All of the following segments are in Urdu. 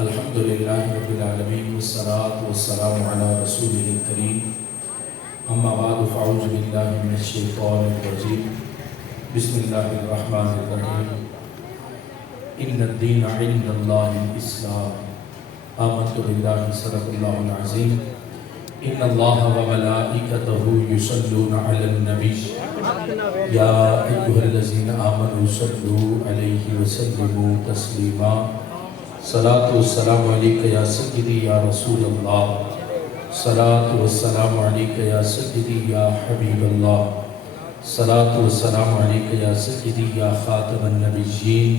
الحمدللہ رب العالمین والصلاة والسلام علی رسولہ الکریم اما بعد فاعوذ باللہ من الشیطان الرجیم بسم اللہ الرحمن الرحیم ان الدین عند اللہ الاسلام آمنت باللہ صدق اللہ العظیم ان اللہ وملائکتہ یصلون علی النبی یا ایھا الذین آمنوا صلوا علیہ وسلموا تسلیما صلاۃ والسلام علیک یا سیدی یا رسول اللہ صلاۃ والسلام علیک یا سیدی یا حبیب اللہ صلاۃ والسلام علیک یا سیدی یا خاتم النبیین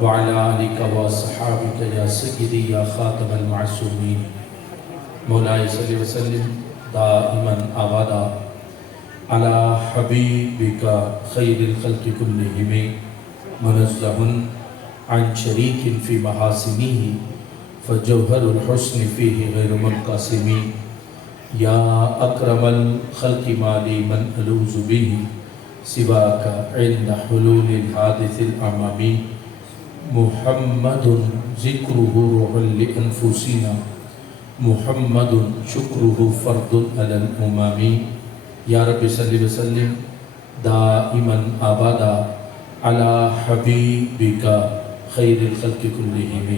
وعلی آلک وصحابک یا سیدی یا خاتم المعصومین مولا صلی وسلم دائما ابدا علی حبیبک خیر الخلق کلہم منزہ عن شریک فی محاسنہ فجوہر الحسن فیہ غیر منقسم یا اکرم الخلق مالی من الوذ بہ سواک عند حلول الحادث الامام محمد ذکرہ روح لانفسنا محمد شکرہ فرد علی الامام یا رب صلی وسلم دائما ابدا علی حبیبک خیر الخلق کلہم۔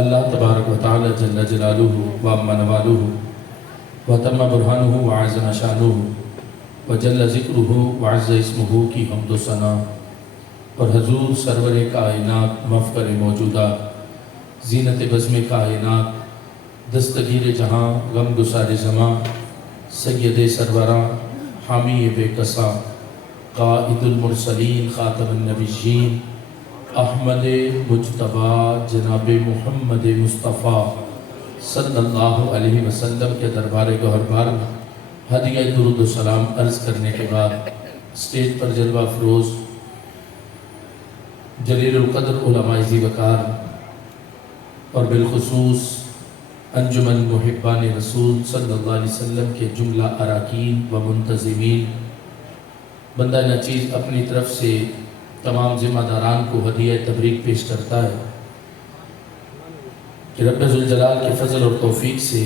اللہ تبارک و تعالی جل جلالہ وعم نوالہ وتم برہانہ وعظم شانہ وجل ذکرہ وعز اسمہ کی حمد و ثنا اور حضور سرور کائنات مفخر موجودہ زینت بزم کائنات دستگیر جہاں غم گسار زماں سید سروراں حامی بے کساں قائد المرسلین خاتم النبیین احمد مجتبیٰ جناب محمد مصطفیٰ صلی اللہ علیہ وسلم کے دربار گوہربار میں ہدیہ درود و سلام عرض کرنے کے بعد اسٹیج پر جلوہ افروز جلیل القدر علماء ذی وقار اور بالخصوص انجمن محبان رسول صلی اللہ علیہ وسلم کے جملہ اراکین و منتظمین بندہ نچیز اپنی طرف سے تمام ذمہ داران کو ہدیہ تبریک پیش کرتا ہے کہ رب ذوالجلال کے فضل اور توفیق سے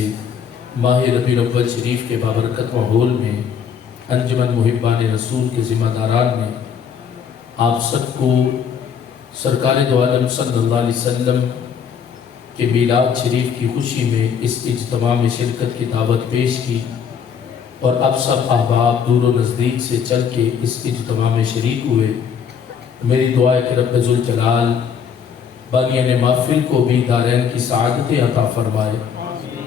ماہ ربیع الاول شریف کے بابرکت ماحول میں انجمن محبان رسول کے ذمہ داران نے آپ سب کو سرکار دو عالم صلی اللہ علیہ وسلم کے میلاد شریف کی خوشی میں اس اجتماع میں شرکت کی دعوت پیش کی اور اب سب احباب دور و نزدیک سے چل کے اس اجتماع میں شریک ہوئے۔ میری دعا ہے کہ رب ذوالجلال بانیان محفل کو بھی دارین کی سعادتیں عطا فرمائے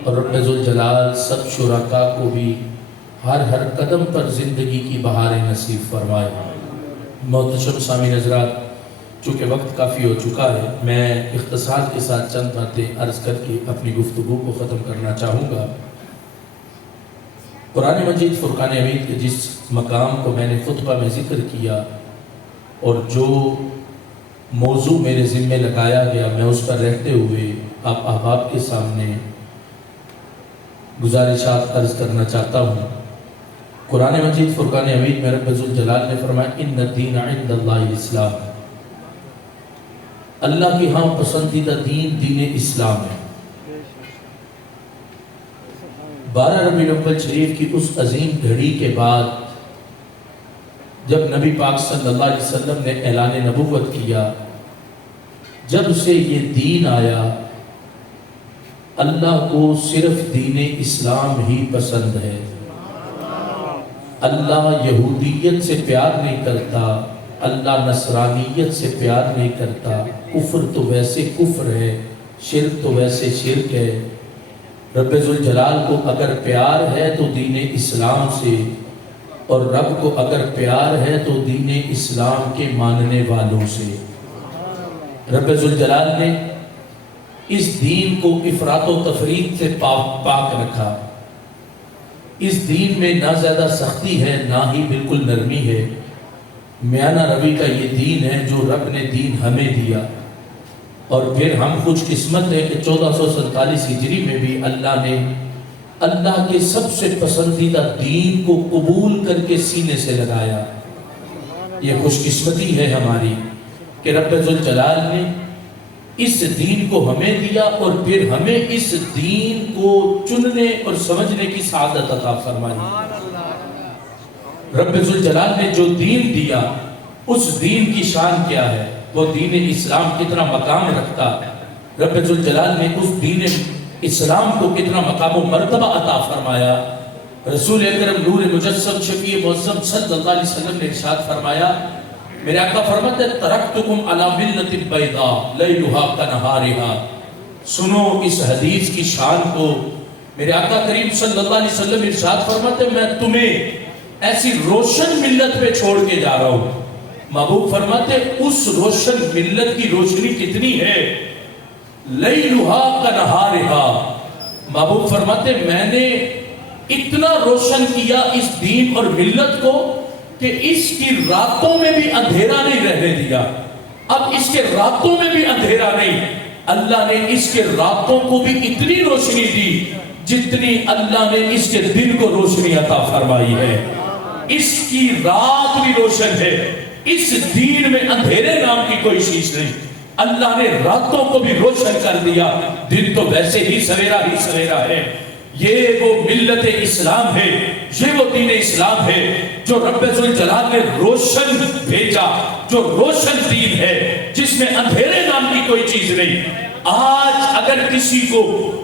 اور رب ذوالجلال سب شرکاء کو بھی ہر قدم پر زندگی کی بہاریں نصیب فرمائے۔ محتشم سامعین حضرات، چونکہ وقت کافی ہو چکا ہے، میں اختصار کے ساتھ چند باتیں عرض کر کے اپنی گفتگو کو ختم کرنا چاہوں گا۔ قرآن مجید فرقان حمید کے جس مقام کو میں نے خطبہ میں ذکر کیا اور جو موضوع میرے ذمہ لگایا گیا، میں اس پر رہتے ہوئے آپ احباب کے سامنے گزارشات عرض کرنا چاہتا ہوں۔ قرآن مجید فرقان حمید میں رب ذوالجلال نے فرمایا ان الدین عند اللہ الاسلام، اللہ کے ہاں پسندیدہ دین دین اسلام ہے۔ 12 ربیع الاول شریف کی اس عظیم گھڑی کے بعد جب نبی پاک صلی اللہ علیہ وسلم نے اعلان نبوت کیا، جب سے یہ دین آیا، اللہ کو صرف دین اسلام ہی پسند ہے۔ اللہ یہودیت سے پیار نہیں کرتا، اللہ نصرانیت سے پیار نہیں کرتا، کفر تو ویسے کفر ہے، شرک تو ویسے شرک ہے۔ رب ذوالجلال کو اگر پیار ہے تو دین اسلام سے، اور رب کو اگر پیار ہے تو دین اسلام کے ماننے والوں سے۔ رب ذوالجلال نے اس دین کو افراط و تفریط سے پاک رکھا۔ اس دین میں نہ زیادہ سختی ہے نہ ہی بالکل نرمی ہے، میانہ روی کا یہ دین ہے جو رب نے دین ہمیں دیا۔ اور پھر ہم خوش قسمت ہیں کہ 1447 ہجری میں بھی اللہ نے اللہ کے سب سے پسندیدہ دین کو قبول کر کے سینے سے لگایا۔ یہ خوش قسمتی ہے ہماری کہ رب ذوالجلال نے اس دین کو ہمیں دیا اور پھر ہمیں اس دین کو چننے اور سمجھنے کی سعادت عطا فرمائی۔ رب ذوالجلال نے جو دین دیا اس دین کی شان کیا ہے، وہ دین اسلام کتنا مقام رکھتا ہے، رب ذوالجلال نے اس دین اسلام کو کتنا مقام و مرتبہ عطا فرمایا۔ رسول اکرم نور مجسم شفیع معظم صلی اللہ علیہ وسلم نے ارشاد فرمایا، میرے آقا فرماتے ہیں ترکتکم علی ملت بیضاء لیلھا کنہارھا۔ سنو اس حدیث کی شان کو، میرے آقا کریم صلی اللہ علیہ وسلم ارشاد فرماتے ہیں میں تمہیں ایسی روشن ملت پہ چھوڑ کے جا رہا ہوں۔ محبوب فرماتے ہیں اس روشن ملت کی روشنی کتنی ہے، لیلھا کنہارھا۔ محبوب فرماتے ہیں میں نے اتنا روشن کیا اس دین اور ملت کو کہ اس کی راتوں میں بھی اندھیرا نہیں رہنے دیا۔ اب اس کے راتوں میں بھی اندھیرا نہیں، اللہ نے اس کے راتوں کو بھی اتنی روشنی دی جتنی اللہ نے اس کے دن کو روشنی عطا فرمائی ہے۔ اس کی رات بھی روشن ہے، اس دین میں اندھیرے نام کی کوئی چیز نہیں۔ اللہ نے راتوں کو بھی روشن کر دیا، دن تو ویسے ہی سویرا ہی سویرا ہے۔ یہ وہ ملت اسلام ہے، یہ وہ دین اسلام ہے جو رب ذوالجلال نے روشن بھیجا، جو روشن دین ہے جس میں اندھیرے نام کی کوئی چیز نہیں۔ آج اگر کسی کو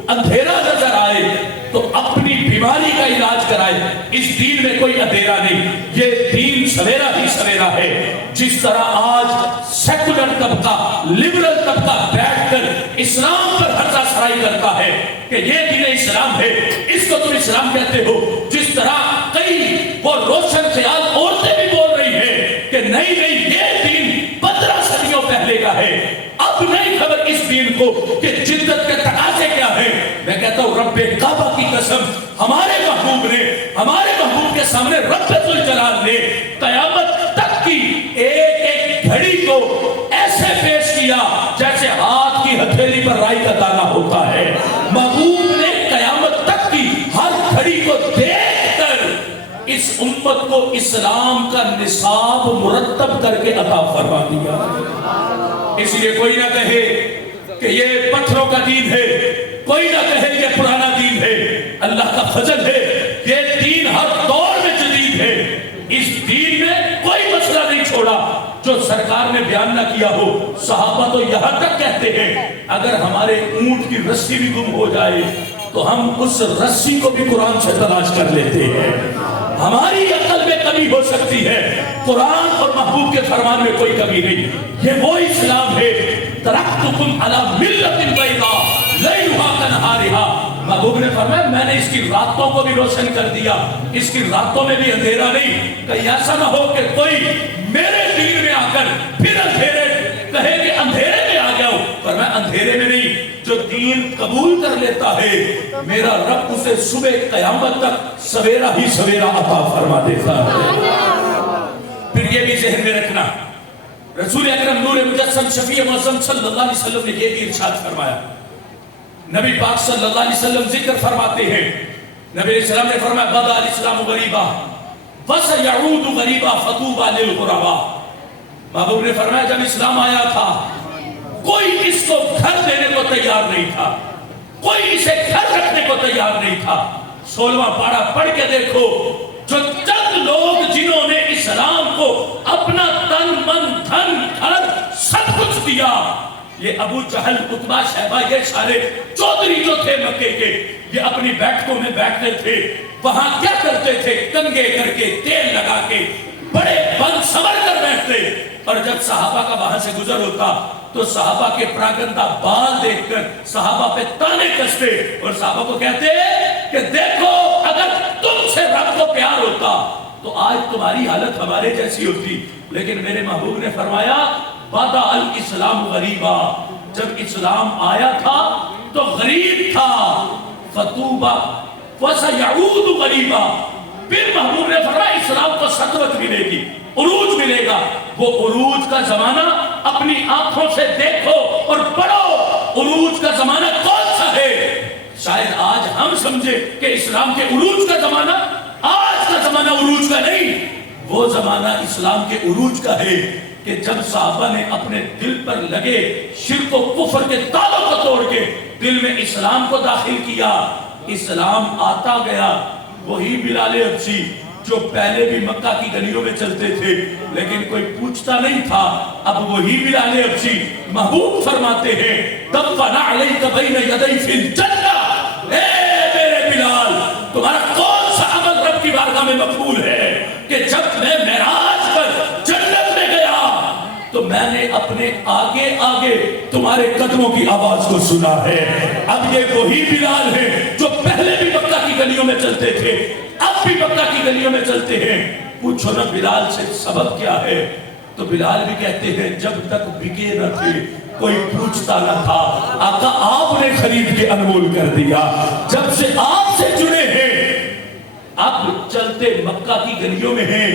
اندھیرا نظر آئے تو اپنی بیماری کا علاج کرائے، اس دین میں کوئی اندھیرا نہیں، یہ دین سویرا ہی سویرا ہے۔ جس طرح آج سیکولر طبقہ، لبرل طبقہ بیٹھ کر اسلام پر ہرزہ سرائی کرتا ہے کہ یہ دین اسلام ہے، اس کو تم اسلام کہتے ہو، جس طرح کئی وہ روشن خیال عورتیں بھی بول رہی ہیں کہ نہیں نہیں یہ دین 15 صدیوں پہلے کا ہے، اب نہیں خبر اس دین کو کہ جدت کے تقاضے کیا ہیں۔ میں کہتا ہوں رب کعبہ کی قسم، ہمارے محبوب نے، ہمارے محبوب کے سامنے رب ذوالجلال نے قیامت تک کی ایک ایک گھڑی کو ایسے پیش کیا جیسے ہاتھ کی ہتھیلی پر رائی کا دانہ ہوتا ہے۔ محبوب نے قیامت تک کی ہر گھڑی کو دیکھ کر اس امت کو اسلام کا نصاب مرتب کر کے عطا فرما دیا۔ اس لیے کوئی نہ کہے کہ یہ پتھروں کا دین ہے، کوئی نہ کہے کہ پرانا دین ہے، اللہ کا فضل ہے، یہ دین ہر دور میں جدید ہے۔ اس دین میں کوئی مسئلہ نہیں چھوڑا جو سرکار نے بیان نہ کیا ہو۔ صحابہ تو یہاں تک کہتے ہیں اگر ہمارے اونٹ کی رسی بھی گم ہو جائے تو ہم اس رسی کو بھی قرآن سے تلاش کر لیتے ہیں۔ ہماری عقل میں کمی ہو سکتی ہے، قرآن اور محبوب کے فرمان میں کوئی کمی نہیں۔ یہ وہ اسلام ہے، ترکتکم علی ملت بیضاء لیلھا کنہارھا۔ محبوب نے فرمایا میں نے اس کی راتوں کو بھی روشن کر دیا، اس کی راتوں میں بھی اندھیرا نہیں۔ کہیں ایسا نہ ہو کہ کوئی میرے دین میں آ کر پھر اندھیرے کہے کہ اندھیرے میں آ گیا ہوں، پر میں اندھیرے میں نہیں۔ جو دین قبول کر لیتا ہے میرا رب اسے صبح قیامت تک سویرا ہی سویرا عطا فرما دیتا ہے۔ پھر یہ بھی ذہن میں رکھنا، رسول اکرم نور مجسم شفیع معظم صلی اللہ علیہ وسلم نے یہ بھی ارشاد فرمایا۔ نبی پاک صلی اللہ علیہ وسلم ذکر فرماتے ہیں، نبی علیہ السلام نے فرمایا بدا الاسلام غریبا وسیعود غریبا فطوبى للغرباء۔ محبوب نے فرمایا جب اسلام آیا تھا کوئی اس کو گھر دینے کو تیار نہیں تھا، کوئی اسے گھر رکھنے کو تیار نہیں تھا۔ 16واں پارہ پڑھ کے دیکھو، جو چند لوگ جنہوں نے اسلام کو اپنا تن من دھن گھر سب کچھ دیا، یہ ابو جہل، عتبہ، شیبہ، یہ سارے چودھری جو تھے مکے کے، یہ اپنی بیٹھکوں میں بیٹھتے تھے، وہاں کیا کرتے تھے؟ کنگے کر کے، تیل لگا کے، بڑے بند سور کر بیٹھتے، اور جب صحابہ کا وہاں سے گزر ہوتا تو صحابہ کے پراگندہ بال دیکھ کر صحابہ پہ تانے کستے اور صحابہ کو کہتے کہ دیکھو اگر تم سے رب کو پیار ہوتا تو آج تمہاری حالت ہمارے جیسی ہوتی۔ لیکن میرے محبوب نے فرمایا بدا الاسلام غریبا، جب اسلام آیا تھا تو غریب تھا، فطوبى وسيعود غریبا۔ پھر محبوب نے فرمایا اسلام کو سطوت ملے گی، عروج ملے گا۔ وہ عروج کا زمانہ اپنی آنکھوں سے دیکھو اور پڑھو، عروج کا زمانہ کون سا ہے؟ شاید آج ہم سمجھے کہ اسلام کے عروج کا زمانہ آج کا زمانہ عروج کا نہیں، وہ زمانہ اسلام کے عروج کا ہے کہ جب صحابہ نے اپنے دل پر لگے شرک و کفر کے تالوں کو توڑ کے دل میں اسلام کو داخل کیا، اسلام آتا گیا۔ وہی بلال حبشی جو پہلے بھی مکہ کی گلیوں میں چلتے تھے لیکن کوئی پوچھتا نہیں تھا، اب وہی بلال حبشی محبوب فرماتے ہیں دفن علیک بین یدی فی الجنہ، اے میرے بلال تمہارا کون سا عمل رب کی بارگاہ میں مقبول ہے کہ جب میں معراج پر جنت میں گیا تو میں نے اپنے آگے آگے تمہارے قدموں کی آواز کو سنا ہے۔ اب یہ وہی بلال ہے جو پہلے بھی مکہ کی گلیوں میں چلتے تھے، اب بھی مکہ کی گلیوں میں چلتے ہیں۔ پوچھو نا بلال سے سبب کیا ہے؟ تو بلال بھی کہتے ہیں جب تک بکے نہ تھے کوئی پوچھتا نہ تھا، آقا آپ نے خرید کے انمول کر دیا، جب سے آپ سے جڑے ہیں اب چلتے مکہ کی گلیوں میں ہیں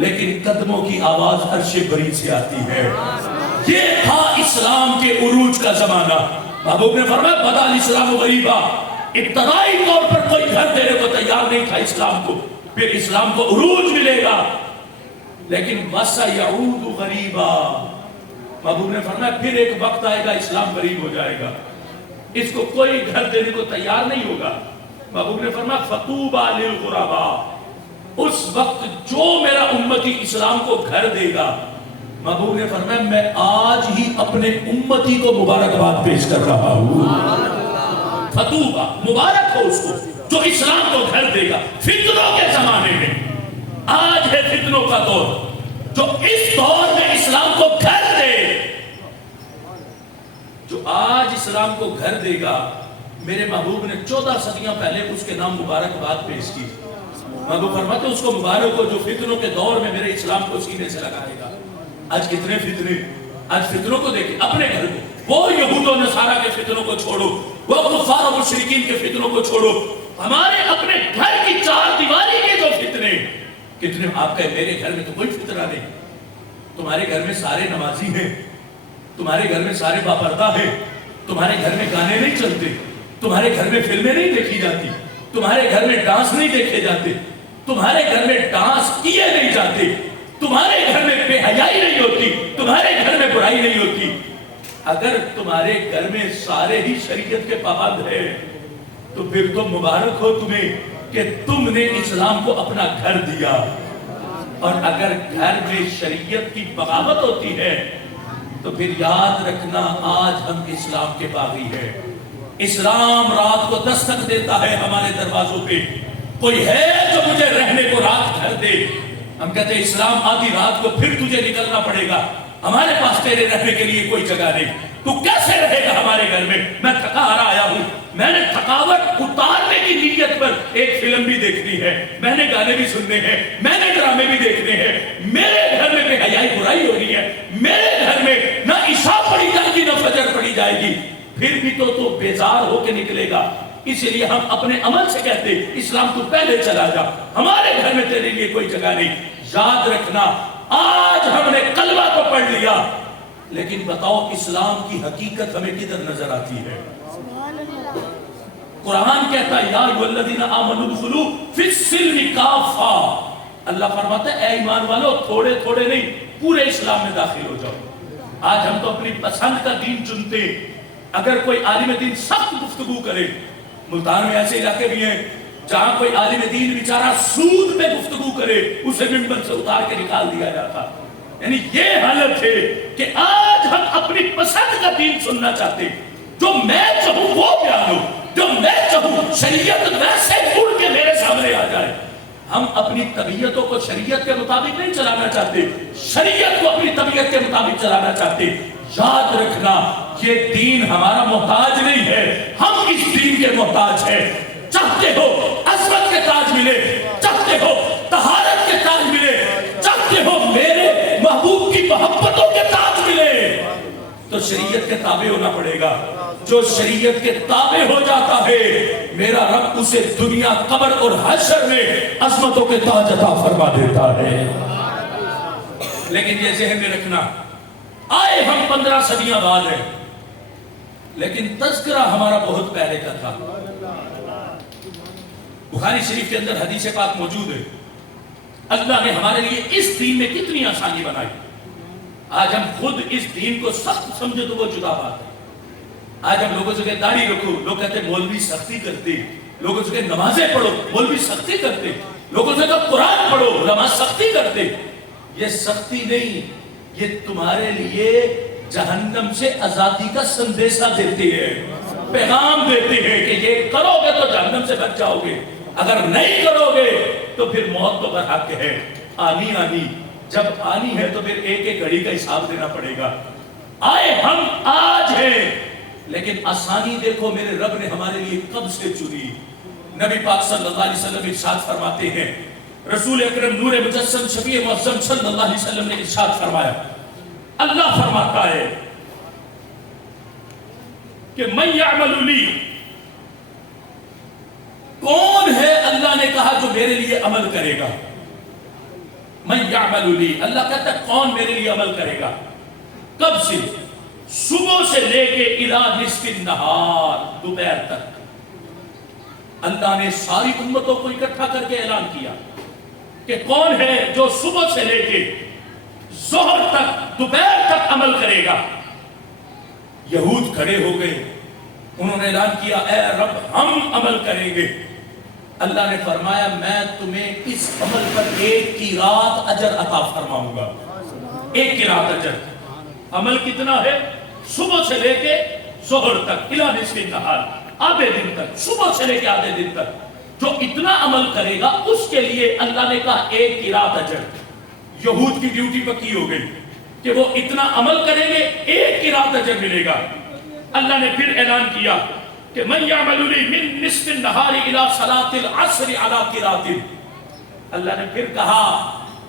لیکن قدموں کی آواز عرش بری سے آتی ہے۔ یہ تھا اسلام کے عروج کا زمانہ۔ محبوب نے فرمایا بدا الاسلام غریبا، ابتدائی طور پر کوئی گھر دینے کو تیار نہیں تھا اسلام کو، پھر اسلام کو عروج ملے گا لیکن وَسَيَعُودُ غَرِيبًا، محبوب نے فرمایا پھر ایک وقت آئے گا اسلام غریب ہو جائے گا، اس کو کوئی گھر دینے کو تیار نہیں ہوگا۔ محبوب نے فرمایا فَطُوبَى لِلْغُرَبَا، اس وقت جو میرا امتی اسلام کو گھر دے گا، محبوب نے فرمایا میں آج ہی اپنے امتی کو مبارکباد پیش کر رہا ہوں۔ فتوبہ مبارک ہو اس کو جو اسلام کو گھر دے گا فتنوں کے زمانے میں۔ آج ہے فتنوں کا دور، جو اس دور میں اسلام کو گھر دے، جو آج اسلام کو گھر دے گا، میرے محبوب نے 14 صدیاں پہلے اس کے نام مبارکباد پیش کی۔ محبوب فرماتے اس کو مبارک ہو جو فتنوں کے دور میں میرے اسلام کو سینے سے لگائے گا۔ آج کتنے فتنے، آج فتنوں کو دیکھیں اپنے گھر کو، وہ یہود و نصارہ کے فتنوں کو چھوڑو، وہ کفار و مشرکین کے فتنوں کو چھوڑو، ہمارے اپنے گھر کی چار دیواری کے جو فتنے، کتنے آپ کہے میرے گھر میں تو کوئی فتنہ نہیں، تمہارے گھر میں سارے نمازی ہیں، تمہارے گھر میں سارے باپردہ ہیں، تمہارے گھر میں گانے نہیں چلتے، تمہارے گھر میں فلمیں نہیں دیکھی جاتی، تمہارے گھر میں ڈانس نہیں دیکھے جاتے، تمہارے گھر میں ڈانس کیے نہیں جاتے، تمہارے گھر میں بے حیائی نہیں ہوتی، تمہارے گھر میں برائی نہیں ہوتی۔ اگر تمہارے گھر میں سارے ہی شریعت کے پابند ہیں تو پھر تو مبارک ہو تمہیں کہ تم نے اسلام کو اپنا گھر دیا، اور اگر گھر میں شریعت کی بغاوت ہوتی ہے تو پھر یاد رکھنا آج ہم اسلام کے باغی ہیں۔ اسلام رات کو دستک دیتا ہے ہمارے دروازوں پہ، کوئی ہے جو مجھے رہنے کو رات گھر دے؟ ہم کہتے ہیں اسلام آدھی رات کو پھر تجھے نکلنا پڑے گا، ہمارے پاس تیرے رہنے کے لیے کوئی جگہ نہیں، تو کیسے رہے گا ہمارے گھر میں؟ میں تھکا ہارا آیا ہوں، میں نے تھکاوٹ اتارنے کی نیت پر ایک فلم بھی دیکھنی ہے، میں نے گانے بھی سننے ہیں، میں نے ڈرامے بھی دیکھنے ہیں، میرے گھر میں بے حیائی برائی ہو رہی ہے، میرے گھر میں نہ عشاء پڑھی جائے گی نہ فجر پڑھی جائے گی، پھر بھی تو بیزار ہو کے نکلے گا۔ اسی لیے ہم اپنے عمل سے کہتے اسلام تو پہلے چلا جا، ہمارے گھر میں تیرے لیے کوئی جگہ نہیں۔ یاد رکھنا آج ہم نے کلمہ تو پڑھ لیا لیکن بتاؤ اسلام کی حقیقت ہمیں کدھر نظر آتی ہے؟ قرآن کہتا ہے یا ایھا الذین آمنوا ادخلوا فی السلم کافہ، اللہ فرماتا ہے اے ایمان والو تھوڑے تھوڑے نہیں پورے اسلام میں داخل ہو جاؤ۔ آج ہم تو اپنی پسند کا دین چنتے، اگر کوئی عالم دین سخت گفتگو کرے، ملتان میں ایسے علاقے بھی ہیں جہاں کوئی عالم دین بیچارہ سود پہ گفتگو کرے اسے ممبر سے اتار کے نکال دیا جاتا، یعنی یہ حالت ہے کہ آج ہم اپنی پسند کا دین سننا چاہتے، جو میں چاہوں وہ بیان ہو، جو میں چاہوں شریعت ویسے اڑ کے میرے سامنے آ جائے۔ ہم اپنی طبیعتوں کو شریعت کے مطابق نہیں چلانا چاہتے، شریعت کو اپنی طبیعت کے مطابق چلانا چاہتے۔ یاد رکھنا یہ دین ہمارا محتاج نہیں ہے، ہم اس دین کے محتاج ہیں۔ چاہتے ہو عظمت کے تاج ملے، چاہتے ہو طہارت کے تاج ملے، چاہتے ہو میرے محبوب کی محبتوں کے تاج ملے، تو شریعت کے تابع ہونا پڑے گا۔ جو شریعت کے تابع ہو جاتا ہے میرا رب اسے دنیا قبر اور حشر میں عظمتوں کے تاج عطا فرما دیتا ہے۔ لیکن یہ ذہن میں رکھنا آئے ہم 15 صدیاں بعد ہیں لیکن تذکرہ ہمارا بہت پہلے کا تھا۔ بخاری شریف کے اندر حدیث پاک موجود ہے، اللہ نے ہمارے لیے اس دین میں کتنی آسانی بنائی۔ آج ہم خود اس دین کو سخت سمجھے تو وہ جدا بات ہے. آج ہم لوگوں سے کہ داڑھی رکھو، لوگ کہتے ہیں مولوی سختی کرتے. لوگوں سے کہ نمازیں پڑھو، مولوی سختی کرتے. لوگوں سے کہ قرآن پڑھو، علماء سختی کرتے. یہ سختی نہیں، یہ تمہارے لیے جہنم سے آزادی کا سندیشہ دیتے ہیں، پیغام دیتے ہیں کہ یہ کرو گے تو جہنم سے بچ جاؤ گے، اگر نہیں کرو گے تو پھر موت تو برحق ہے. آنی جب آنی ہے تو پھر ایک ایک گھڑی کا حساب دینا پڑے گا. آئے ہم آج ہیں، لیکن آسانی دیکھو میرے رب نے ہمارے لیے کب سے چنی. نبی پاک صلی اللہ علیہ وسلم ارشاد فرماتے ہیں، رسول اکرم نور مجسم شفیع معظم صلی اللہ علیہ وسلم نے ارشاد فرمایا، اللہ فرماتا ہے کہ من یعمل لی، کون ہے اللہ نے کہا جو میرے لیے عمل کرے گا. من یعمل لی، اللہ کہتا ہے کون میرے لیے عمل کرے گا. کب سے؟ صبح سے لے کے الی نصف النہار، دوپہر تک. اللہ نے ساری امتوں کو اکٹھا کر کے اعلان کیا کہ کون ہے جو صبح سے لے کے ظہر تک، دوپہر تک عمل کرے گا. یہود کھڑے ہو گئے، انہوں نے اعلان کیا اے رب ہم عمل کریں گے. اللہ نے فرمایا میں تمہیں اس عمل پر ایک کی رات اجر عطا فرماؤں گا. ایک کی رات اجر. عمل کتنا ہے؟ صبح سے لے کے ظہر تک، الی نصف النہار، آدھے دن تک. صبح سے لے کے آدھے دن تک جو اتنا عمل کرے گا اس کے لیے اللہ نے کہا ایک کی رات اجر. یہود کی ڈیوٹی پکی ہو گئی کہ وہ اتنا عمل کریں گے، ایک کی رات اجر ملے گا. اللہ نے پھر اعلان کیا کہ من یعمل لی من نصف النہار الی صلاۃ العصر علی قرات. اللہ نے پھر کہا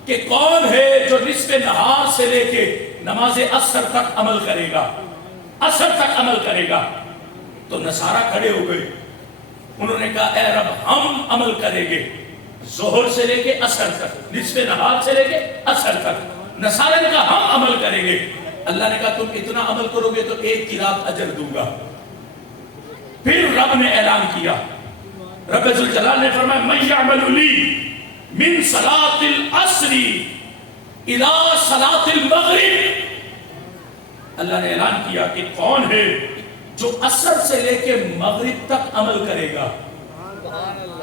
کہ کون ہے جو نصف نہار سے لے کے نماز عصر تک عمل کرے گا، عصر تک عمل کرے گا. تو نصارہ کھڑے ہو گئے، انہوں نے کہا اے رب ہم عمل کریں گے ظہر سے لے کے عصر تک، نصف نہار سے لے کے عصر تک. نصارہ نے کہا ہم عمل کریں گے. اللہ نے کہا تم اتنا عمل کرو گے تو ایک کی رات اجر دوں گا. پھر رب نے اعلان کیا، رب ذوالجلال نے فرمایا من یعمل لی من صلاۃ العصر الی صلاۃ المغرب. اللہ نے اعلان کیا کہ کون ہے جو عصر سے لے کے مغرب تک عمل کرے گا،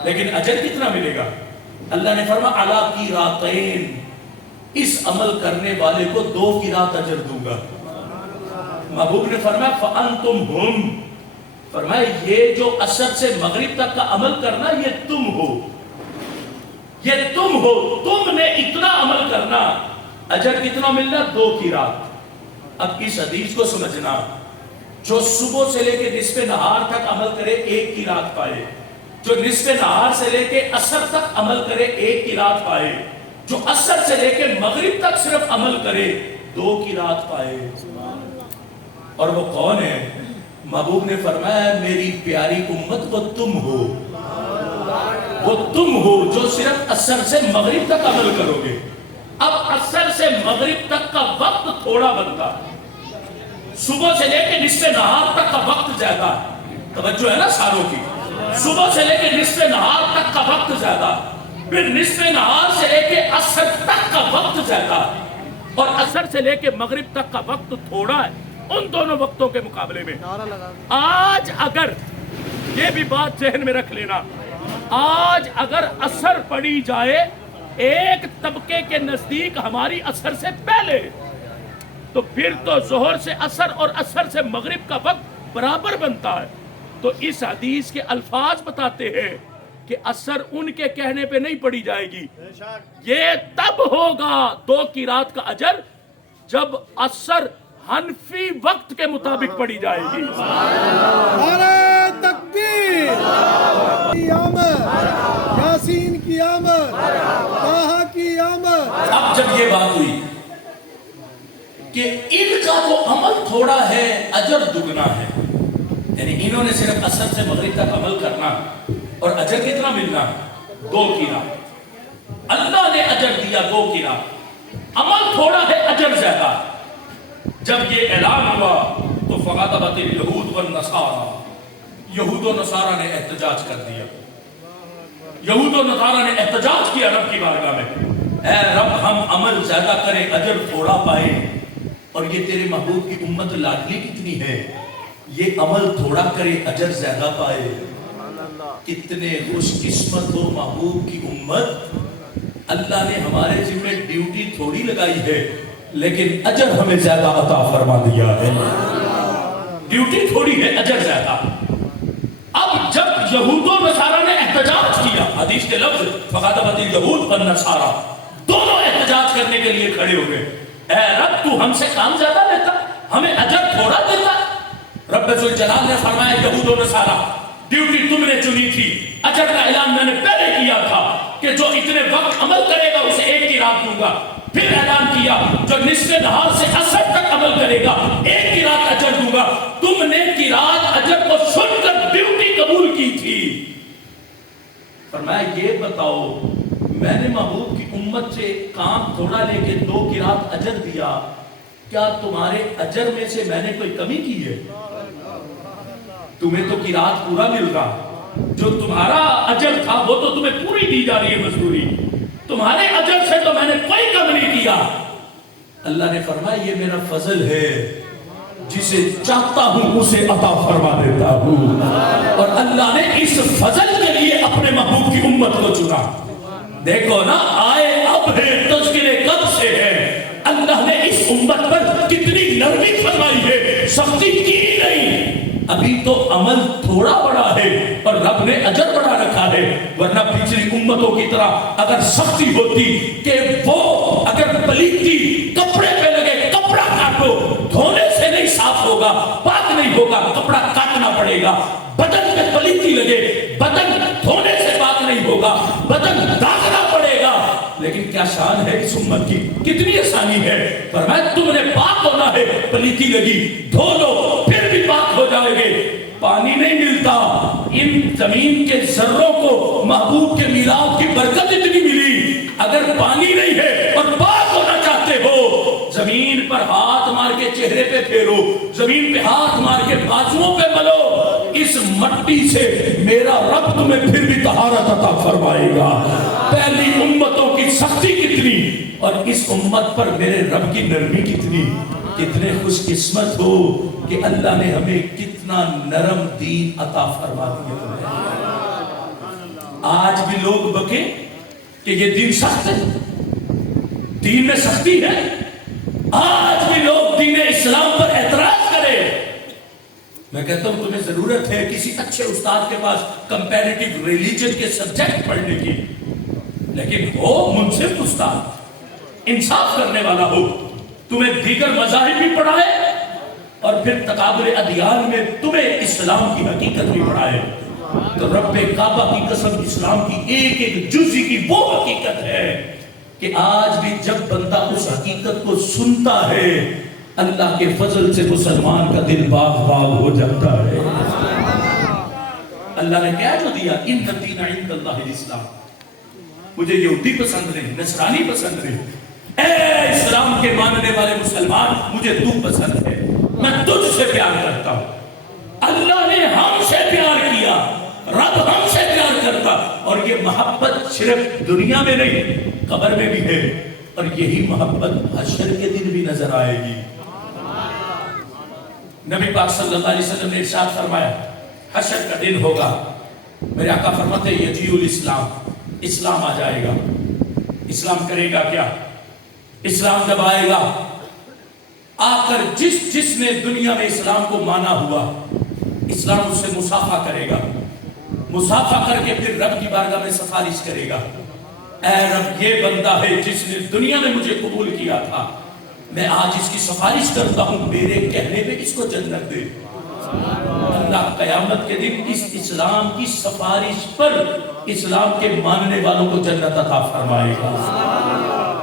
لیکن اجر کتنا ملے گا؟ اللہ نے فرمایا علی قراتین، اس عمل کرنے والے کو 2 قرات اجر دوں گا. محبوب نے فرمایا فانتم ہم، فرمایا یہ جو عصر سے مغرب تک کا عمل کرنا یہ تم ہو، یہ تم ہو، تم نے اتنا عمل کرنا، اجر کتنا ملنا؟ 2 قرات. اب اس حدیث کو سمجھنا، جو صبح سے لے کے نصف نہار تک عمل کرے 1 قرات پائے، جو نصف نہار سے لے کے عصر تک عمل کرے 1 قرات پائے، جو عصر سے لے کے مغرب تک صرف عمل کرے 2 قرات پائے. اور وہ کون ہے؟ محبوب نے فرمایا میری پیاری امت وہ تم ہو، وہ تم ہو جو صرف عصر سے مغرب تک عمل کرو گے. اب عصر سے مغرب تک کا وقت تھوڑا بنتا، صبح سے لے کے نصف نہار تک کا وقت زیادہ. توجہ ہے نا ساروں کی؟ صبح سے لے کے نصف نہار تک کا وقت زیادہ، پھر نصف نہار سے لے کے عصر تک کا وقت زیادہ، اور عصر سے لے کے مغرب تک کا وقت تھوڑا ہے ان دونوں وقتوں کے مقابلے میں. آج اگر یہ بھی بات ذہن میں رکھ لینا، آج اگر عصر پڑی جائے ایک طبقے کے نزدیک ہماری عصر سے پہلے، تو پھر تو ظہر سے عصر اور عصر سے مغرب کا وقت برابر بنتا ہے. تو اس حدیث کے الفاظ بتاتے ہیں کہ عصر ان کے کہنے پہ نہیں پڑی جائے گی، یہ تب ہوگا 2 قرات کا اجر جب عصر حنفی وقت کے مطابق پڑی جائے گی. نعرہ تکبیر، کی آمد، یاسین کی آمد، طٰہٰ کی آمد. اب جب یہ بات ہوئی کہ ان کا تو عمل تھوڑا ہے اجر دگنا ہے، یعنی انہوں نے صرف عصر سے مغرب تک عمل کرنا اور اجر کتنا ملنا؟ 2 قرات. اللہ نے اجر دیا 2 قرات، عمل تھوڑا ہے اجر زیادہ. جب یہ اعلان ہوا تو فغضبت الیہود والنصارى، یہود و نصارہ نے احتجاج کر دیا. یہود و نصارہ نے احتجاج کیا رب کی بارگاہ میں، اے رب ہم عمل زیادہ کریں اجر تھوڑا پائیں، اور یہ تیرے محبوب کی امت لاڈلی کتنی ہے، یہ عمل تھوڑا کرے اجر زیادہ پائے۔ کتنے خوش قسمت ہو محبوب کی امت، اللہ نے ہمارے ذمہ ڈیوٹی تھوڑی لگائی ہے لیکن اجر ہمیں زیادہ عطا فرما دیا ہے۔ ڈیوٹی تھوڑی ہے، اجر زیادہ۔ اب جب یہود و نصارہ نے احتجاج کیا، حدیث کے لفظ فخاطبت الیہود والنصارہ، دونوں احتجاج کرنے کے لیے کھڑے ہو گئے، اے رب تو ہم سے کام زیادہ لیتا، ہمیں اجر تھوڑا دیتا۔ رب ذوالجلال نے فرمایا یہود و نصارہ ڈیوٹی تم نے چنی تھی، اجر کا اعلان میں نے پہلے کیا تھا کہ جو اتنے وقت عمل کرے گا اسے ایک کی رات دوں گا، پھر اعلان کیا جو نصف نہار سے عصر تک عمل کرے گا ایک کی رات اجر دوں گا۔ تم نے کی رات اجر کو سن کر ڈیوٹی قبول کی تھی۔ فرمایا یہ بتاؤ میں نے محبوب کی امت سے کام تھوڑا لے کے 2 کی رات اجر دیا، کیا تمہارے اجر میں سے میں نے کوئی کمی کی ہے؟ تمہیں تو قرات پورا مل رہا، جو تمہارا اجر تھا وہ تو تمہیں پوری دی جا رہی ہے مزدوری، تمہارے اجر سے تو میں نے کوئی کم نہیں کیا۔ اللہ نے فرمایا یہ میرا فضل ہے، جسے چاہتا ہوں اسے عطا فرما دیتا ہوں، اور اللہ نے اس فضل کے لیے اپنے محبوب کی امت کو چنا۔ دیکھو نا آئے اب ہے تذکرے کب سے ہے، اللہ نے اس امت پر کتنی نرمی فرمائی ہے، سختی کی نہیں۔ ابھی تو عمل تھوڑا بڑا ہے اور رب نے اجر بڑا رکھا ہے، ورنہ پچھلی امتوں کی طرح اگر سختی ہوتی کہ وہ اگر پلیتی کپڑے پہ لگے کپڑا کاٹو، دھونے سے نہیں صاف ہوگا، پاک نہیں ہوگا، کپڑا کاٹنا پڑے گا، بدن پہ پلیتی لگے بدن دھونے سے پاک نہیں ہوگا، بدن داغنا پڑے گا۔ لیکن کیا شان ہے اس امت کی، کتنی آسانی ہے، فرمایا تم نے پاک ہونا ہے، پلیتی لگی دھو لو پھر بھی پاک ہو جائے گے۔ پانی نہیں ملتا، ان زمین کے ذروں کو محبوب کے میلاد کی برکت اتنی ملی، اگر پانی نہیں ہے اور پاک ہونا چاہتے ہو زمین پر ہاتھ مار کے چہرے پہ پھیرو، زمین پہ ہاتھ مار کے بازوؤں پہ ملو، اس مٹی سے میرا رب تمہیں پھر بھی طہارت عطا فرمائے گا۔ پہلی امتوں کی سختی کتنی اور اس امت پر میرے رب کی نرمی کتنی۔ کتنے خوش قسمت ہو کہ اللہ نے ہمیں کتنا نرم دین عطا فرما دیا۔ آج بھی لوگ بکے کہ یہ دین سخت ہے، دین میں سختی ہے، آج بھی لوگ دین اسلام پر اعتراض کرے۔ میں کہتا ہوں تمہیں ضرورت ہے کسی اچھے استاد کے پاس کمپیریٹیو ریلیجن کے سبجیکٹ پڑھنے کی، لیکن ہو منصف استاد، انصاف کرنے والا ہو، تمہیں دیگر مذاہب بھی پڑھائے اور پھر تقابل ادیان میں تمہیں اسلام کی حقیقت بھی پڑھائے۔ تو رب کعبہ کی قسم اسلام کی ایک ایک جزئی کی وہ حقیقت ہے کہ آج بھی جب بندہ اس حقیقت کو سنتا ہے اللہ کے فضل سے مسلمان کا دل باغ باغ ہو جاتا ہے۔ اللہ نے کیا جو دیا، ان الدین عند اللہ الاسلام، مجھے یہودی پسند نہیں، نصرانی پسند نہیں، اے اسلام کے ماننے والے مسلمان مجھے تو پسند ہے، میں تجھ سے پیار کرتا ہوں۔ اللہ نے ہم سے پیار کیا، رب ہم سے پیار کرتا، اور یہ محبت صرف دنیا میں نہیں قبر میں بھی ہے، اور یہی محبت حشر کے دن بھی نظر آئے گی۔ نبی پاک صلی اللہ علیہ وسلم نے ارشاد فرمایا حشر کا دن ہوگا، میرے آقا فرماتے یجیء الاسلام، اسلام آ جائے گا۔ اسلام کرے گا کیا؟ اسلام جب آئے گا آ کر جس نے دنیا میں اسلام کو مانا ہوا، اسلام اس سے مصافحہ کرے گا، مصافحہ کر کے پھر رب کی بارگاہ میں سفارش کرے گا، اے رب یہ بندہ ہے جس نے دنیا میں مجھے قبول کیا تھا، میں آج اس کی سفارش کرتا ہوں، میرے کہنے پہ اس کو جنت دے۔ اللہ قیامت کے دن اس اسلام کی سفارش پر اسلام کے ماننے والوں کو جنت عطا فرمائے گا۔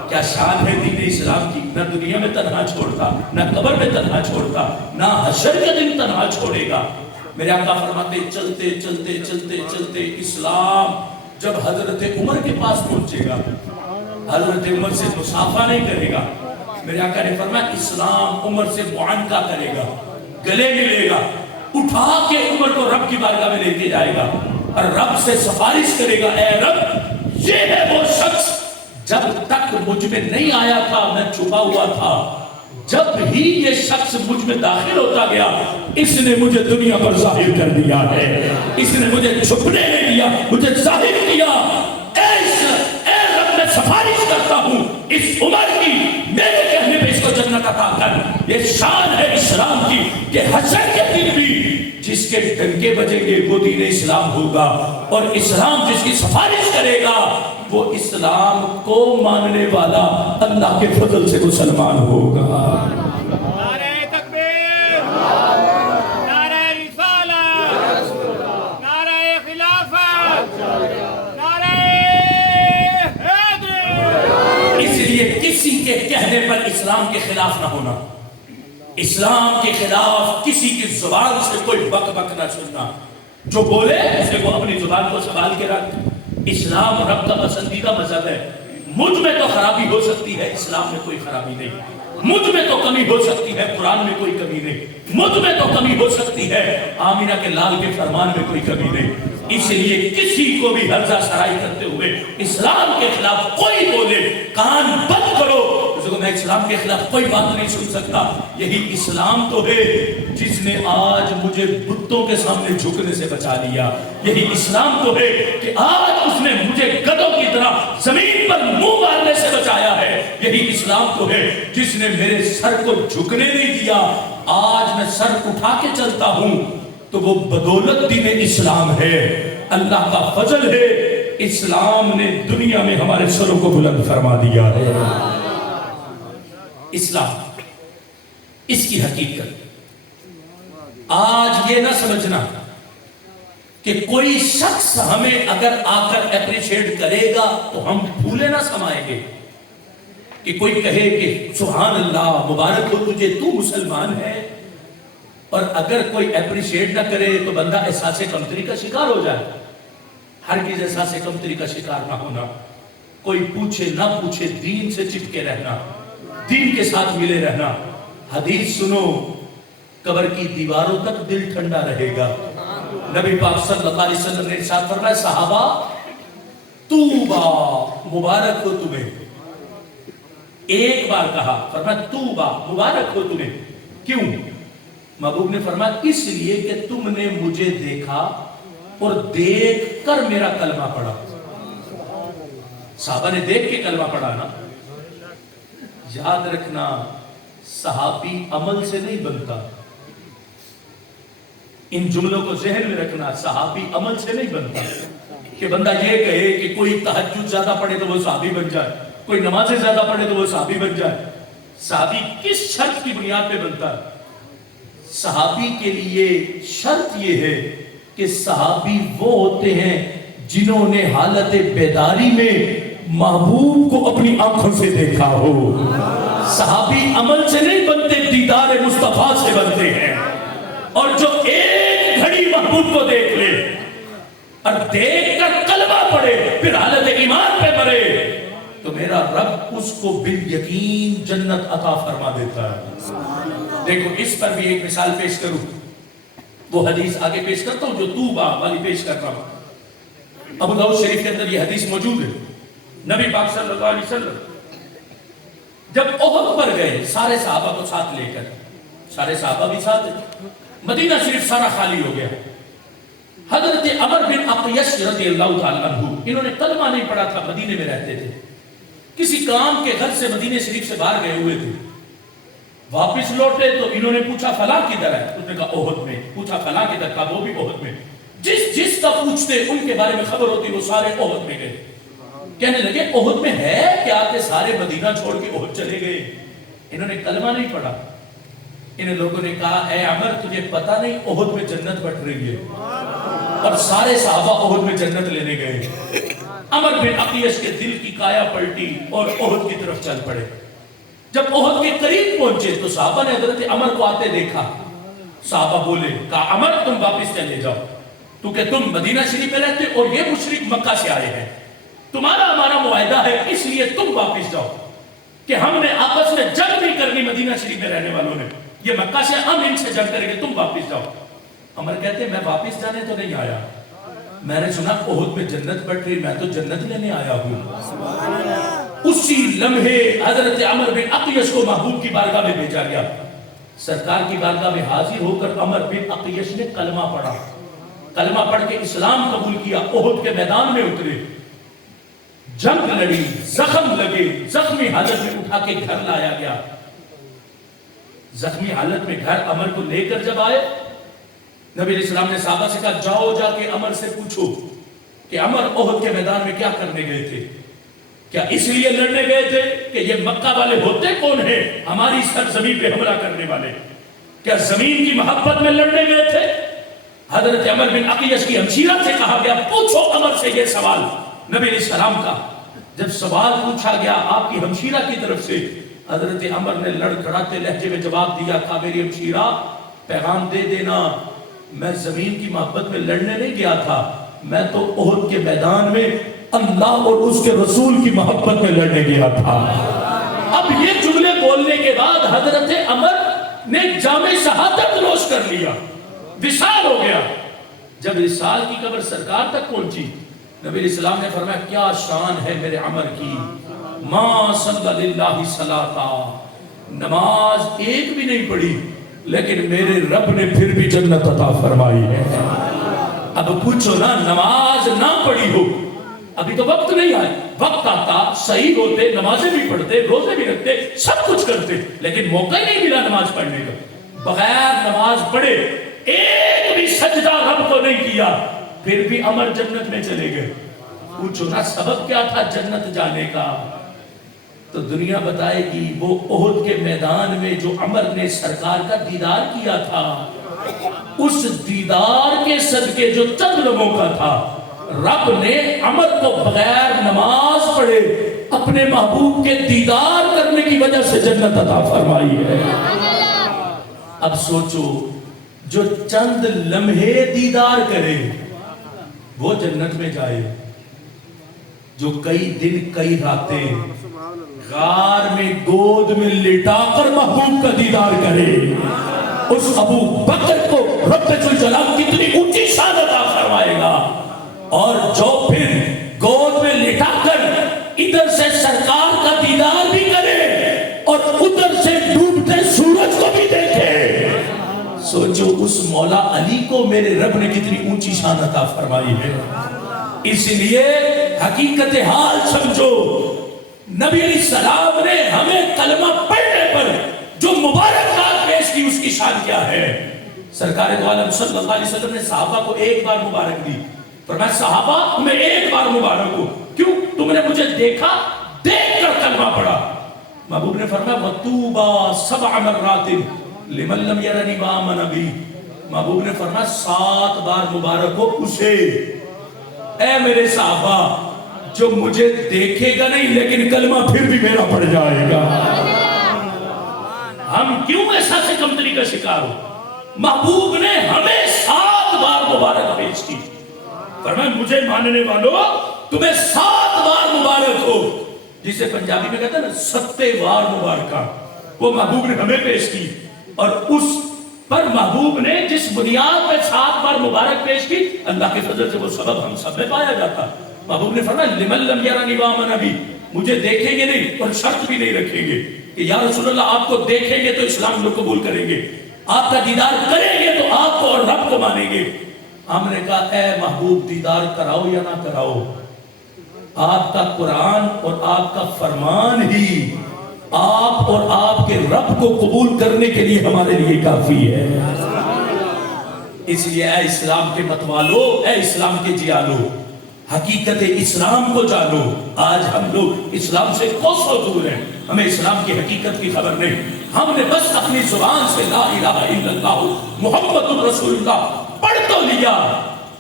کیا شان ہے دین اسلام کی، نہ دنیا میں تنہا چھوڑتا، نہ قبر میں تنہا چھوڑتا، نہ حشر کے دن تنہا چھوڑے گا۔ میرے آقا فرماتے چلتے چلتے چلتے چلتے اسلام جب حضرت عمر کے پاس پہنچے گا، حضرت عمر سے مصافحہ نہیں کرے گا، میرے آقا نے فرمایا اسلام عمر سے معانقہ کرے گا، گلے ملے گا، اٹھا کے عمر کو رب کی بارگاہ میں لے کے جائے گا اور رب سے سفارش کرے گا، اے رب یہ ہے وہ شخص جب تک مجھ میں نہیں آیا تھا میں چھپا ہوا تھا، جب ہی یہ شخص مجھ میں داخل ہوتا گیا اس نے مجھے دنیا پر ظاہر کر دیا ہے، اس نے مجھے چھپنے نہیں دیا، مجھے ظاہر کیا۔ اے رب میں سفارش کرتا ہوں اس عمر کی، میرے کہنے پہ اس کو جنت عطا کر۔ یہ شان ہے اسلام کی کہ حشر کے دن بھی جس کے ڈنکے بجیں گے وہ دین اسلام ہوگا، اور اسلام جس کی سفارش کرے گا وہ اسلام کو ماننے والا اللہ کے فضل سے مسلمان ہوگا۔ نعرہ تکبیر، نعرہ رسالت، نعرہ خلافت، نعرہ حیدر۔ اس لیے کسی کے کہنے پر اسلام کے خلاف نہ ہونا، اسلام کے خلاف کسی کی زبان سے کوئی بک بک نہ سننا، جو بولے اسے کو اپنی زبان کو سنبھال کے رکھ۔ اسلام رب کا پسندیدہ مذہب ہے۔ مجھ میں تو خرابی ہو سکتی ہے، اسلام میں کوئی خرابی نہیں۔ مجھ میں تو کمی ہو سکتی ہے، قرآن میں کوئی کمی نہیں۔ مجھ میں تو کمی ہو سکتی ہے، آمینہ کے لال کے فرمان میں کوئی کمی نہیں۔ اس لیے کسی کو بھی ہرزہ سرائی کرتے ہوئے اسلام کے خلاف کوئی بولے کان بند کرو، میں اسلام کے خلاف کوئی بات نہیں سن سکتا۔ یہی اسلام تو ہے جس نے آج مجھے بتوں کے سامنے جھکنے سے بچا لیا۔ یہی اسلام تو ہے کہ آج اس نے مجھے گدھوں کی طرح زمین پر منہ مارنے سے بچایا ہے۔ یہی اسلام تو ہے جس نے میرے سر کو جھکنے نہیں دیا۔ آج میں سر اٹھا کے چلتا ہوں تو وہ بدولت دین اسلام ہے، اللہ کا فضل ہے۔ اسلام نے دنیا میں ہمارے سروں کو بلند فرما دیا ہے۔ اسلام اس کی حقیقت آج یہ نہ سمجھنا کہ کوئی شخص ہمیں اگر آ کر اپریشیٹ کرے گا تو ہم پھولے نہ سمائیں گے، کہ کوئی کہے کہ سبحان اللہ مبارک ہو تجھے تو مسلمان ہے، اور اگر کوئی اپریشیٹ نہ کرے تو بندہ احساس کمتری کا شکار ہو جائے۔ ہرگز احساس کمتری کا شکار نہ ہونا، کوئی پوچھے نہ پوچھے دین سے چپکے رہنا، دین کے ساتھ ملے رہنا۔ حدیث سنو، قبر کی دیواروں تک دل ٹھنڈا رہے گا۔ نبی پاک صلی اللہ علیہ وسلم نے ارشاد فرمایا صحابہ توبہ مبارک ہو تمہیں، ایک بار کہا، فرمایا توبہ مبارک ہو تمہیں، کیوں؟ محبوب نے فرمایا اس لیے کہ تم نے مجھے دیکھا اور دیکھ کر میرا کلمہ پڑھا۔ صحابہ نے دیکھ کے کلمہ پڑھا نا۔ یاد رکھنا صحابی عمل سے نہیں بنتا، ان جملوں کو ذہن میں رکھنا، صحابی عمل سے نہیں بنتا کہ بندہ یہ کہے کہ کوئی تہجد زیادہ پڑھے تو وہ صحابی بن جائے، کوئی نمازیں زیادہ پڑھے تو وہ صحابی بن جائے۔ صحابی کس شرط کی بنیاد پہ بنتا ہے؟ صحابی کے لیے شرط یہ ہے کہ صحابی وہ ہوتے ہیں جنہوں نے حالت بیداری میں محبوب کو اپنی آنکھوں سے دیکھا ہو۔ صحابی عمل سے نہیں بنتے، دیدار مصطفیٰ سے بنتے ہیں۔ اور جو ایک گھڑی محبوب کو دیکھ لے اور دیکھ کر کلمہ پڑھے پھر حالت ایمان پہ مرے تو میرا رب اس کو بالیقین جنت عطا فرما دیتا ہے۔ دیکھو اس پر بھی ایک مثال پیش کروں، وہ حدیث آگے پیش کرتا ہوں جو توبہ والی پیش کر رہا ہوں۔ ابو داؤد شریف کے اندر یہ حدیث موجود ہے۔ نبی پاک صلی اللہ علیہ وسلم جب احد پر گئے سارے صحابہ کو ساتھ لے کر، سارے صحابہ بھی ساتھ ہیں، مدینہ شریف سارا خالی ہو گیا۔ حضرت عمر بن عقیش رضی اللہ تعالیٰ عنہ، انہوں نے کلمہ نہیں پڑھا تھا، مدینے میں رہتے تھے، کسی کام کے گھر سے مدینہ شریف سے باہر گئے ہوئے تھے، واپس لوٹے تو انہوں نے پوچھا فلاں کدھر ہے؟ اس نے کہا احد میں۔ پوچھا فلاں کدھر؟ کہا وہ بھی احد میں۔ جس کا پوچھتے ان کے بارے میں خبر ہوتی وہ سارے احد میں گئے۔ کہنے لگے احد میں ہے کیا کہ سارے مدینہ چھوڑ کے احد چلے گئے؟ انہوں نے کلمہ نہیں پڑھا۔ ان لوگوں نے کہا اے عمر تجھے پتا نہیں احد میں جنت بٹ رہی ہے، اور سارے صحابہ احد میں جنت لینے گئے۔ عمر بن عقیش کے دل کی کایا پلٹی اور احد کی طرف چل پڑے۔ جب احد کے قریب پہنچے تو صحابہ نے حضرت عمر کو آتے دیکھا۔ صحابہ بولے، کہا عمر تم واپس چلے جاؤ، کیونکہ تم مدینہ شریف میں رہتے اور یہ مشرک مکہ سے آئے ہیں، تمہارا ہمارا معاہدہ ہے، اس لیے تم واپس جاؤ، کہ ہم نے آپس میں جنگ نہیں کرنی مدینہ شریف میں رہنے والوں نے، یہ مکہ سے ہم ان سے جنگ کریں گے، تم واپس جاؤ۔ عمر کہتے میں واپس جانے تو نہیں آیا، میں نے سنا احد میں جنت بٹ رہی، میں تو جنت لینے آیا ہوں۔ اسی لمحے حضرت عمر بن عقیش کو محبوب کی بارگاہ میں بھیجا گیا. سرکار کی بارگاہ میں حاضر ہو کر عمر بن عقیش نے کلمہ پڑھا. کلمہ پڑھ کے اسلام قبول کیا. احد کے میدان میں اترے, جنگ لڑی, زخم لگے, زخمی حالت میں اٹھا کے گھر لایا گیا. زخمی حالت میں گھر عمر کو لے کر جب آئے, نبی علیہ السلام نے صحابہ سے کہا جاؤ جا کے عمر سے پوچھو کہ عمر احد کے میدان میں کیا کرنے گئے تھے؟ کیا اس لیے لڑنے گئے تھے کہ یہ مکہ والے ہوتے کون ہیں ہماری سرزمین پہ حملہ کرنے والے؟ کیا زمین کی محبت میں لڑنے گئے تھے؟ حضرت عمر بن عقیش کی ہمشیرہ سے کہا گیا پوچھو عمر سے یہ سوال. نبی علیہ السلام کا جب سوال پوچھا گیا آپ کی ہمشیرہ کی طرف سے, حضرت عمر نے لڑکھڑاتے لہجے میں جواب دیا, کہا میری ہمشیرہ پیغام دے دینا, میں زمین کی محبت میں لڑنے نہیں گیا تھا, میں تو احد کے میدان میں اللہ اور اس کے رسول کی محبت میں لڑنے گیا تھا. اب یہ جملے بولنے کے بعد حضرت عمر نے جامع شہادت نوش کر لیا, وصال ہو گیا. جب وصال کی خبر سرکار تک پہنچی, نبی علیہ السلام نے فرمایا کیا شان ہے میرے عمر کی, ما صلی للہ صلاتا, نماز ایک بھی نہیں پڑھی لیکن میرے رب نے پھر بھی جنت عطا فرمائی ہے. اب پوچھو نا, نماز نہ پڑھی ہو, ابھی تو وقت نہیں آئے, وقت آتا صحیح ہوتے, نمازیں بھی پڑھتے, روزے بھی رکھتے, سب کچھ کرتے, لیکن موقع ہی نہیں ملا نماز پڑھنے کا. بغیر نماز پڑھے ایک بھی سجدہ رب کو نہیں کیا, پھر بھی عمر جنت میں چلے گئے. پوچھو نا سبب کیا تھا جنت جانے کا؟ تو دنیا بتائے گی وہ احد کے میدان میں جو عمر نے سرکار کا دیدار کیا تھا, اس دیدار کے صدقے جو چند لمحوں کا تھا, رب نے عمر کو بغیر نماز پڑھے اپنے محبوب کے دیدار کرنے کی وجہ سے جنت عطا فرمائی ہے. اب سوچو جو چند لمحے دیدار کرے وہ جنت میں جائے, جو کئی دن کئی راتیں غار میں گود میں لٹا کر محبوب کا دیدار کرے, اس ابو بکر کو رب ذوالجلال کتنی اونچی شان عطا فرمائے گا. اور جو پھر گود میں لٹا کر ادھر سے سرکار کا دیدار بھی کرے اور ادھر سے ڈوبتے سورج کو بھی دیکھے, سوچو اس مولا علی کو میرے رب نے کتنی اونچی شان عطا فرمائی ہے. اس لیے حقیقت حال سمجھو, نبی علیہ السلام نے ہمیں کلمہ پڑھنے پر جو مبارکباد پیش کی اس کی شان کیا ہے. سرکار دو عالم صلی اللہ علیہ وسلم نے صحابہ کو ایک بار مبارک دی, فرمایا صحابہ تمہیں ایک بار مبارک ہو, کیوں؟ تم نے مجھے دیکھا, دیکھ کر کلمہ پڑھا. محبوب نے فرمایا وَطُوبَا سَبْعَ مَرَّاتٍ لِمَن لَمْ يَرَنِ وَآمَنَ بِي. محبوب نے فرمایا 7 بار مبارک ہو اسے, اے میرے صحابہ جو مجھے دیکھے گا نہیں لیکن کلمہ پھر بھی میرا پڑھ جائے گا. ہم کیوں ایسا سے کمتری کا شکار ہو؟ محبوب نے ہمیں 7 بار مبارک پیش کی, فرمایا مجھے ماننے والوں تمہیں 7 بار مبارک ہو, جسے پنجابی میں کہتا ہے نا 7 بار مبارکہ, وہ محبوب نے ہمیں پیش کی. اور اس پر محبوب نے جس بنیاد پہ 7 بار مبارک پیش کی, اللہ کے فضل سے وہ سبب ہم سب میں پایا جاتا. محبوب نے فرمایا لمن لم یرنی وآمن بی, مجھے دیکھیں گے نہیں اور شرط بھی نہیں رکھیں گے کہ یا رسول اللہ آپ کو دیکھیں گے تو اسلام لوگ قبول کریں گے, آپ کا دیدار کریں گے تو آپ کو اور رب کو مانیں گے. ہم نے کہا اے محبوب دیدار کراؤ یا نہ کراؤ, آپ کا قرآن اور آپ کا فرمان ہی آپ اور آپ کے رب کو قبول کرنے کے لیے ہمارے لیے کافی ہے. اس لیے اے اسلام کے متوالو, اے اسلام کے جیالو, حقیقت اسلام کو جانو. آج ہم لوگ اسلام سے کوسوں دور ہیں, ہمیں اسلام کی حقیقت کی خبر نہیں. ہم نے بس اپنی زبان سے لا الہ الا اللہ محمد رسول اللہ پڑھ تو لیا,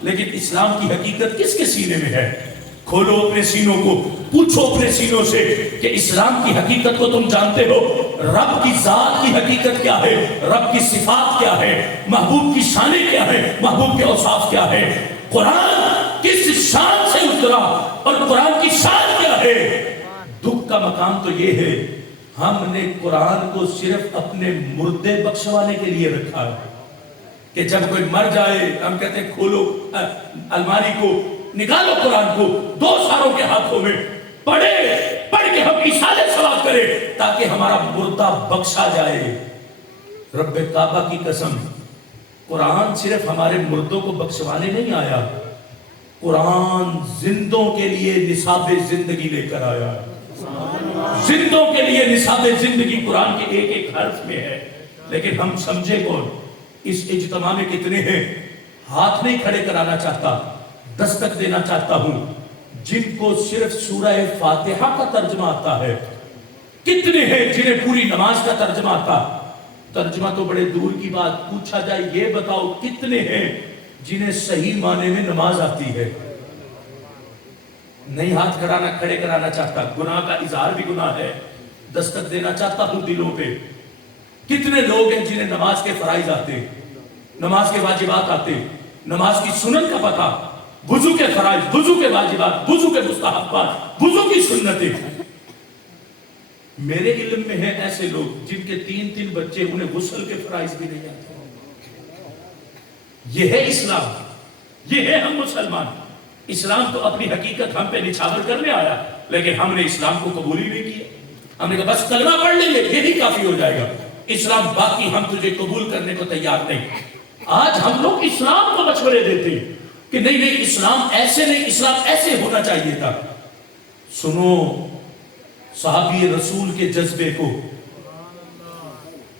لیکن اسلام کی حقیقت کس کے سینے میں ہے؟ کھولو اپنے سینوں کو, پوچھو اپنے سینوں سے کہ اسلام کی حقیقت کو تم جانتے ہو؟ رب کی ذات کی حقیقت کیا ہے, رب کی صفات کیا ہے, محبوب کی شانیں کیا ہے, محبوب کے اوصاف کیا ہے, قرآن کس شان سے اترا اور قرآن کی شان کیا ہے. دکھ کا مقام تو یہ ہے ہم نے قرآن کو صرف اپنے مردے بخشوانے کے لیے رکھا ہے کہ جب کوئی مر جائے ہم کہتے ہیں کھولو الماری کو, نکالو قرآن کو 2 سالوں کے ہاتھوں میں, پڑھ کہ ہم ایصال ثواب کریں تاکہ ہمارا مردہ بخشا جائے۔ رب کعبہ کی قسم، قرآن صرف ہمارے مردوں کو بخشوانے نہیں آیا، قرآن زندوں کے لیے نصاب زندگی لے کر آیا۔ زندوں کے لیے نصاب زندگی قرآن کے ایک ایک حرف میں ہے، لیکن ہم سمجھے کون؟ اس اجتماع میں کتنے ہیں؟ ہاتھ نہیں کھڑے کرانا چاہتا، دستک دینا چاہتا ہوں جن کو صرف سورہ فاتحہ کا ترجمہ آتا ہے۔ کتنے ہیں جنہیں پوری نماز کا ترجمہ آتا؟ ترجمہ تو بڑے دور کی بات، پوچھا جائے یہ بتاؤ کتنے ہیں جنہیں صحیح معنی میں نماز آتی ہے؟ نہیں ہاتھ کھڑے کرانا چاہتا، گناہ کا اظہار بھی گناہ ہے، دستک دینا چاہتا ہوں دلوں پہ۔ کتنے لوگ ہیں جنہیں نماز کے فرائض آتے، نماز کے واجبات آتے، نماز کی سنن کا پتہ، وضو کے فرائض، وضو کے واجبات، وضو کے مستحبات، وضو کی سنتیں۔ میرے علم میں ہیں ایسے لوگ جن کے 3 بچے، انہیں غسل کے فرائض بھی نہیں آتے۔ یہ ہے اسلام، یہ ہے ہم مسلمان۔ اسلام تو اپنی حقیقت ہم پہ نچھاور کرنے آیا، لیکن ہم نے اسلام کو قبول ہی نہیں کیا۔ ہم نے کہا بس کلمہ پڑھ لیں گے یہی کافی ہو جائے گا، اسلام باقی ہم تجھے قبول کرنے کو تیار نہیں۔ آج ہم لوگ اسلام کو مشورے دیتے ہیں کہ نہیں اسلام ایسے نہیں، اسلام ایسے ہونا چاہیے تھا۔ سنو صحابی رسول کے جذبے کو۔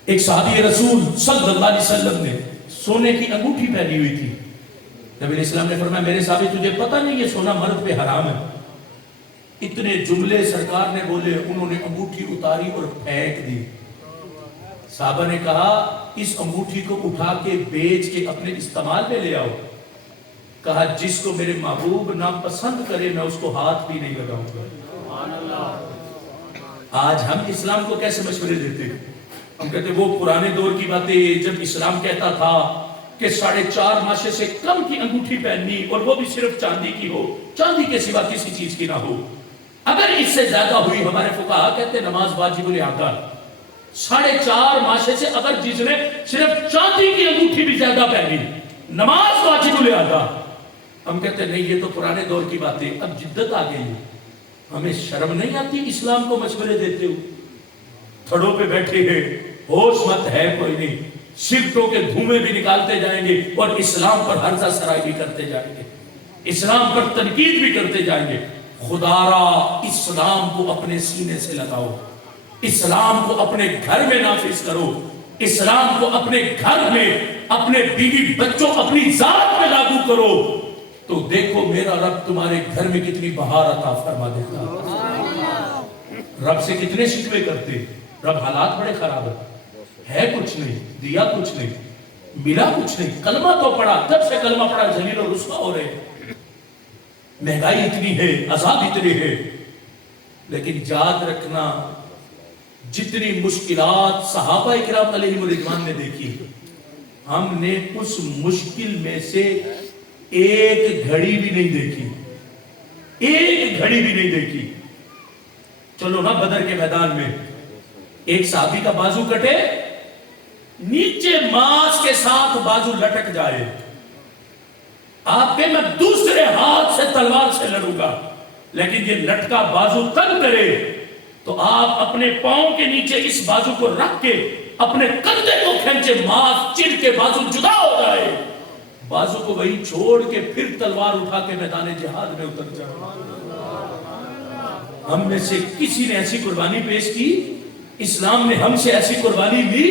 ایک صحابی رسول صلی اللہ علیہ وسلم نے سونے کی انگوٹھی پہنی ہوئی تھی۔ نبی علیہ السلام نے فرمایا میرے صحابی تجھے پتہ نہیں یہ سونا مرد پہ حرام ہے؟ اتنے جملے سرکار نے بولے، انہوں نے انگوٹھی اتاری اور پھینک دی۔ صحابہ نے کہا اس انگوٹھی کو اٹھا کے بیچ کے اپنے استعمال میں لے آؤ۔ کہا جس کو میرے محبوب ناپسند کرے میں اس کو ہاتھ بھی نہیں لگاؤں گا۔ آج ہم اسلام کو کیسے مشورے دیتے ہیں؟ ہم کہتے ہیں وہ پرانے دور کی باتیں، جب اسلام کہتا تھا کہ 4.5 ماشے سے کم کی انگوٹھی پہننی اور وہ بھی صرف چاندی کی ہو، چاندی کے سوا کسی چیز کی نہ ہو۔ اگر اس سے زیادہ ہوئی، ہمارے فقہا کہتے ہیں نماز واجب الادا۔ 4.5 ماشے سے اگر جس نے صرف چاندی کی انگوٹھی بھی زیادہ پہنی، نماز واجب الادا۔ ہم کہتے ہیں نہیں یہ تو پرانے دور کی باتیں، اب جدت آ گئی ہے۔ ہمیں شرم نہیں آتی اسلام کو مشورے دیتے ہو؟ تھڑوں پہ بیٹھے ہیں، ہوش مت ہے کوئی نہیں، سگٹوں کے دھومے بھی نکالتے جائیں گے اور اسلام پر ہرزہ سرائی بھی کرتے جائیں گے، اسلام پر تنقید بھی کرتے جائیں گے۔ خدا را اسلام کو اپنے سینے سے لگاؤ، اسلام کو اپنے گھر میں نافذ کرو، اسلام کو اپنے گھر میں، اپنے بیوی بچوں، اپنی ذات میں لاگو کرو، تو دیکھو میرا رب تمہارے گھر میں کتنی بہار عطا فرما دیتا۔ رب سے کتنے شکوے کرتے، رب حالات بڑے خراب ہے کچھ نہیں، دیا کچھ نہیں، ملا کچھ نہیں، کلمہ تو پڑھا، جب سے کلمہ پڑھا ذلیل و رسوا ہو رہے، مہنگائی اتنی ہے، عذاب اتنے ہیں۔ لیکن یاد رکھنا جتنی مشکلات صحابہ اکرام علیہ رضوان نے دیکھی، ہم نے اس مشکل میں سے ایک گھڑی بھی نہیں دیکھی، ایک گھڑی بھی نہیں دیکھی۔ چلو نا بدر کے میدان میں ایک صحابی کا بازو کٹے، نیچے ماس کے ساتھ بازو لٹک جائے، آپ کے میں دوسرے ہاتھ سے تلوار سے لڑوں گا، لیکن یہ لٹکا بازو تنگ کرے تو آپ اپنے پاؤں کے نیچے اس بازو کو رکھ کے اپنے کندھے کو کھینچے، ماس چڑ کے بازو جدا ہو جائے، بازو کو وہی چھوڑ کے پھر تلوار اٹھا کے میدان جہاد میں اتر جائے۔ ہم میں سے کسی نے ایسی قربانی پیش کی؟ اسلام نے ہم سے ایسی قربانی لی؟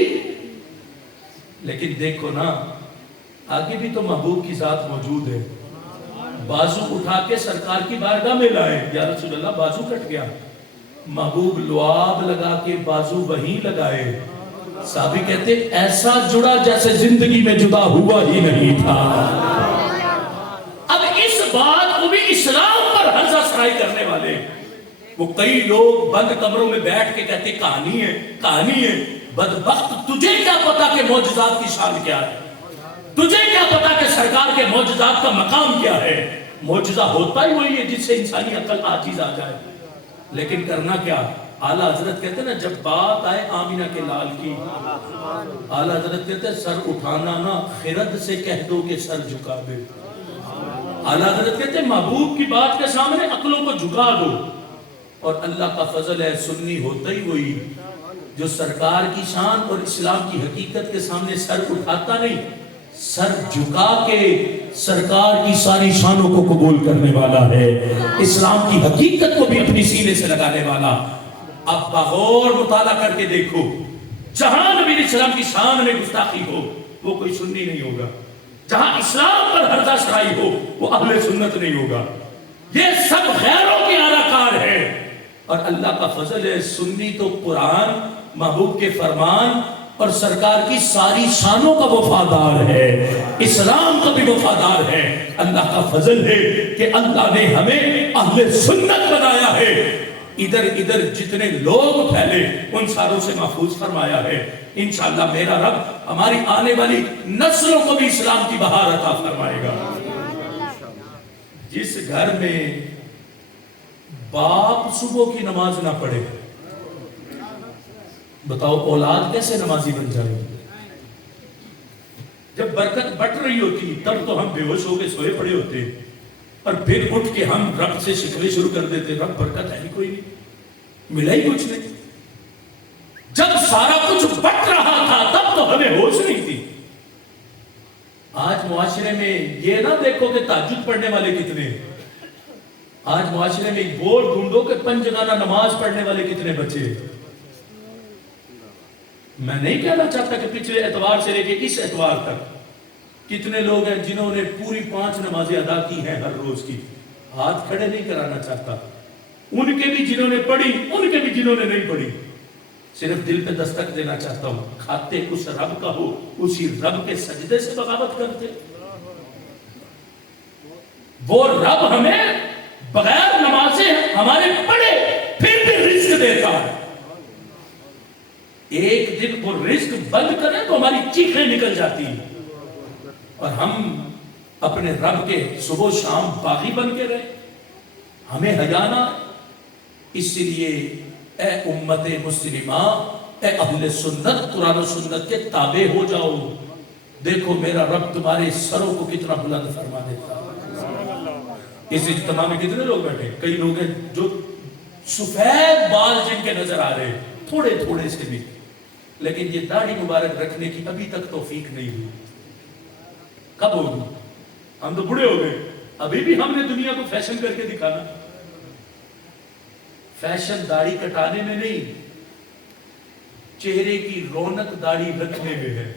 لیکن دیکھو نا آگے بھی تو محبوب کی ذات موجود ہے۔ بازو اٹھا کے سرکار کی بارگاہ میں لائے، یا رسول اللہ بازو کٹ گیا، محبوب لعاب لگا کے بازو وہیں لگائے، صحابی کہتے ایسا جڑا جیسے زندگی میں جدا ہوا ہی نہیں تھا۔ اب اس بات کو بھی اسلام پر ہرزہ سرائی کرنے والے، وہ کئی لوگ بند کمروں میں بیٹھ کے کہتے کہانی ہے، کہانی ہے۔ بدبخت تجھے کیا پتا کہ معجزات کی شان کیا ہے؟ تجھے کیا پتا کہ سرکار کے معجزات کا مقام کیا ہے؟ معجزہ ہوتا ہی وہی ہے جس سے انسانی عقل عاجز آ جائے، لیکن کرنا کیا؟ اعلیٰ حضرت کہتے ہیں نا جب بات آئے آمینہ کے لال کی، اعلیٰ حضرت کہتے ہیں سر اٹھانا نا خرد سے کہہ دو کہ سر جھکا دے۔ اعلیٰ حضرت کہتے ہیں محبوب کی بات کے سامنے عقلوں کو جھکا دو، اور اللہ کا فضل ہے سنی ہوتا ہی وہی جو سرکار کی شان اور اسلام کی حقیقت کے سامنے سر اٹھاتا نہیں، سر جھکا کے سرکار کی ساری شانوں کو قبول کرنے والا ہے، اسلام کی حقیقت کو بھی اپنی سینے سے لگانے والا۔ اب بغور مطالعہ کر کے دیکھو، جہاں نبی علیہ السلام کی شان میں گستاخی ہو وہ کوئی سنی نہیں ہوگا، جہاں اسلام پر ہردہ شرائی ہو وہ اہل سنت نہیں ہوگا، یہ سب غیروں کے اعلی کار ہے۔ اور اللہ کا فضل ہے سنی تو قرآن، محبوب کے فرمان اور سرکار کی ساری شانوں کا وفادار ہے، اسلام کا بھی وفادار ہے۔ اللہ کا فضل ہے کہ اللہ نے ہمیں اہل سنت بنایا ہے، ادھر ادھر جتنے لوگ پھیلے ان ساروں سے محفوظ فرمایا ہے۔ انشاءاللہ میرا رب ہماری آنے والی نسلوں کو بھی اسلام کی بہار عطا فرمائے گا۔ جس گھر میں باپ صبح کی نماز نہ پڑھے، بتاؤ اولاد کیسے نمازی بن جائے؟ جب برکت بٹ رہی ہوتی تب تو ہم بے ہوش ہو کے سوئے پڑے ہوتے، اور پھر اٹھ کے ہم رب سے شکوے شروع کر دیتے، رب برکت ہے ہی کوئی نہیں، ملا ہی کچھ نہیں۔ جب سارا کچھ بٹ رہا تھا تب تو ہمیں ہوش نہیں تھی۔ آج معاشرے میں یہ نہ دیکھو کہ تہجد پڑھنے والے کتنے ہیں، آج معاشرے میں ایک بورڈ ڈھونڈو کہ پنجگانہ نماز پڑھنے والے کتنے بچے ہیں۔ میں نہیں کہنا چاہتا کہ پچھلے اتوار سے لے کے اس اتوار تک کتنے لوگ ہیں جنہوں نے پوری 5 نمازیں ادا کی ہیں ہر روز کی، ہاتھ کھڑے نہیں کرانا چاہتا، ان کے بھی جنہوں نے پڑھی، ان کے بھی جنہوں نے نہیں پڑھی، صرف دل پہ دستک دینا چاہتا ہوں، کھاتے اس رب کا ہو، اسی رب کے سجدے سے بغاوت کرتے۔ وہ رب ہمیں بغیر نمازیں ہمارے پڑھے پھر بھی رزق دیتا ہے، ایک دن وہ رزق بند کرے تو ہماری چیخیں نکل جاتی ہیں، اور ہم اپنے رب کے صبح و شام باغی بن کے رہے، ہمیں حیا نہ۔ اس لیے اے امت مسلمہ، اے اہل سنت، قرآن و سنت کے تابع ہو جاؤ، دیکھو میرا رب تمہارے سروں کو کتنا بلند فرما دیتا۔ اس اجتماع میں کتنے لوگ بیٹھے؟ کئی لوگ ہیں جو سفید بال جن کے نظر آ رہے ہیں، تھوڑے تھوڑے سے بھی، لیکن یہ داڑھی مبارک رکھنے کی ابھی تک توفیق نہیں ہوئی۔ کب ہوگی؟ ہم تو بڑے ہو گئے، ابھی بھی ہم نے دنیا کو فیشن کر کے دکھانا۔ فیشن داڑھی کٹانے میں نہیں، چہرے کی رونق داڑھی رکھنے میں ہے۔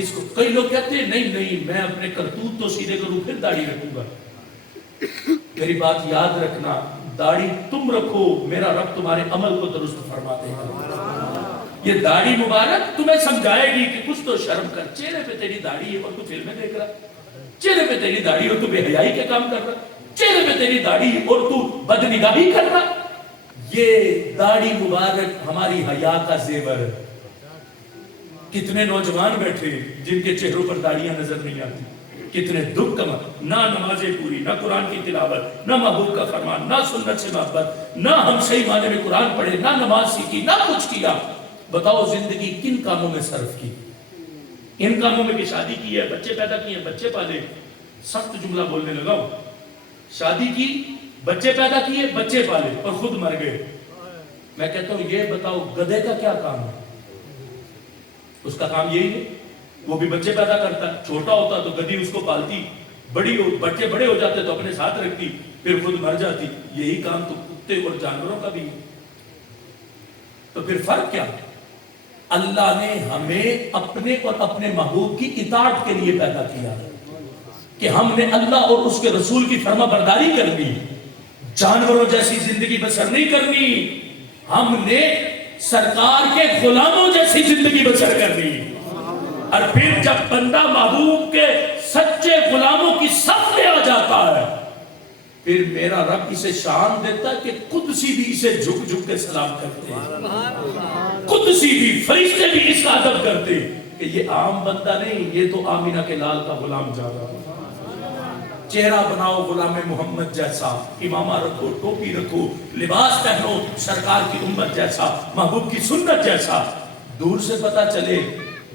اس کو کئی لوگ کہتے ہیں نہیں میں اپنے کرتوت تو سیدھے کروں پھر داڑھی رکھوں گا۔ میری بات یاد رکھنا، داڑھی تم رکھو، میرا رب تمہارے عمل کو درست فرما دے گا۔ یہ داڑھی مبارک تمہیں سمجھائے گی کہ کچھ تو شرم کر، چہرے پہ تیری داڑھی ہے اور تو فلمیں دیکھ رہا، چہرے پہ تیری داڑھی اور تو بے حیائی کے کام کر رہا، چہرے پہ تیری داڑھی اور تو بدنگاہی کر رہا۔ یہ داڑھی مبارک ہماری حیا کا زیور ہے۔ کتنے نوجوان بیٹھے جن کے چہروں پر داڑیاں نظر نہیں آتی، کتنے دکھ کما، نہ نمازیں پوری، نہ قرآن کی تلاوت، نہ محبوب کا فرمان، نہ سنت سے محبت، نہ ہم صحیح معنی میں قرآن پڑھے، نہ نماز سیکھی، نہ کچھ کیا۔ بتاؤ زندگی کن کاموں میں صرف کی؟ ان کاموں میں کہ شادی کی ہے، بچے پیدا کیے ہیں، بچے پالے، سخت جملہ بولنے لگا ہوں، شادی کی، بچے پیدا کیے، بچے پالے اور خود مر گئے۔ میں کہتا ہوں یہ بتاؤ گدھے کا کیا کام ہے؟ اس کا کام یہی ہے، وہ بھی بچے پیدا کرتا، چھوٹا ہوتا تو گدھی اس کو پالتی، بچے بڑے ہو جاتے تو اپنے ساتھ رکھتی، پھر خود مر جاتی۔ یہی کام تو کتے اور جانوروں کا بھی ہے۔ تو پھر فرق کیا؟ اللہ نے ہمیں اپنے اور اپنے محبوب کی اطاعت کے لیے پیدا کیا کہ ہم نے اللہ اور اس کے رسول کی فرما برداری کرنی، جانوروں جیسی زندگی بسر نہیں کرنی، ہم نے سرکار کے غلاموں جیسی زندگی بسر کرنی۔ اور پھر جب بندہ محبوب کے سچے غلاموں کی صف میں آ جاتا ہے، پھر میرا رب اسے شان دیتا ہے کہ قدسی بھی اسے جھک جھک کے سلام کرتے ہیں، قدسی بھی، فرشتے بھی اس کا ادب کرتے کہ یہ عام بندہ نہیں، یہ تو آمینہ کے لال کا غلام جا رہا ہے۔ چہرہ بناؤ غلام محمد جیسا، امامہ رکھو، ٹوپی رکھو، لباس پہنو سرکار کی امت جیسا، محبوب کی سنت جیسا۔ دور سے پتا چلے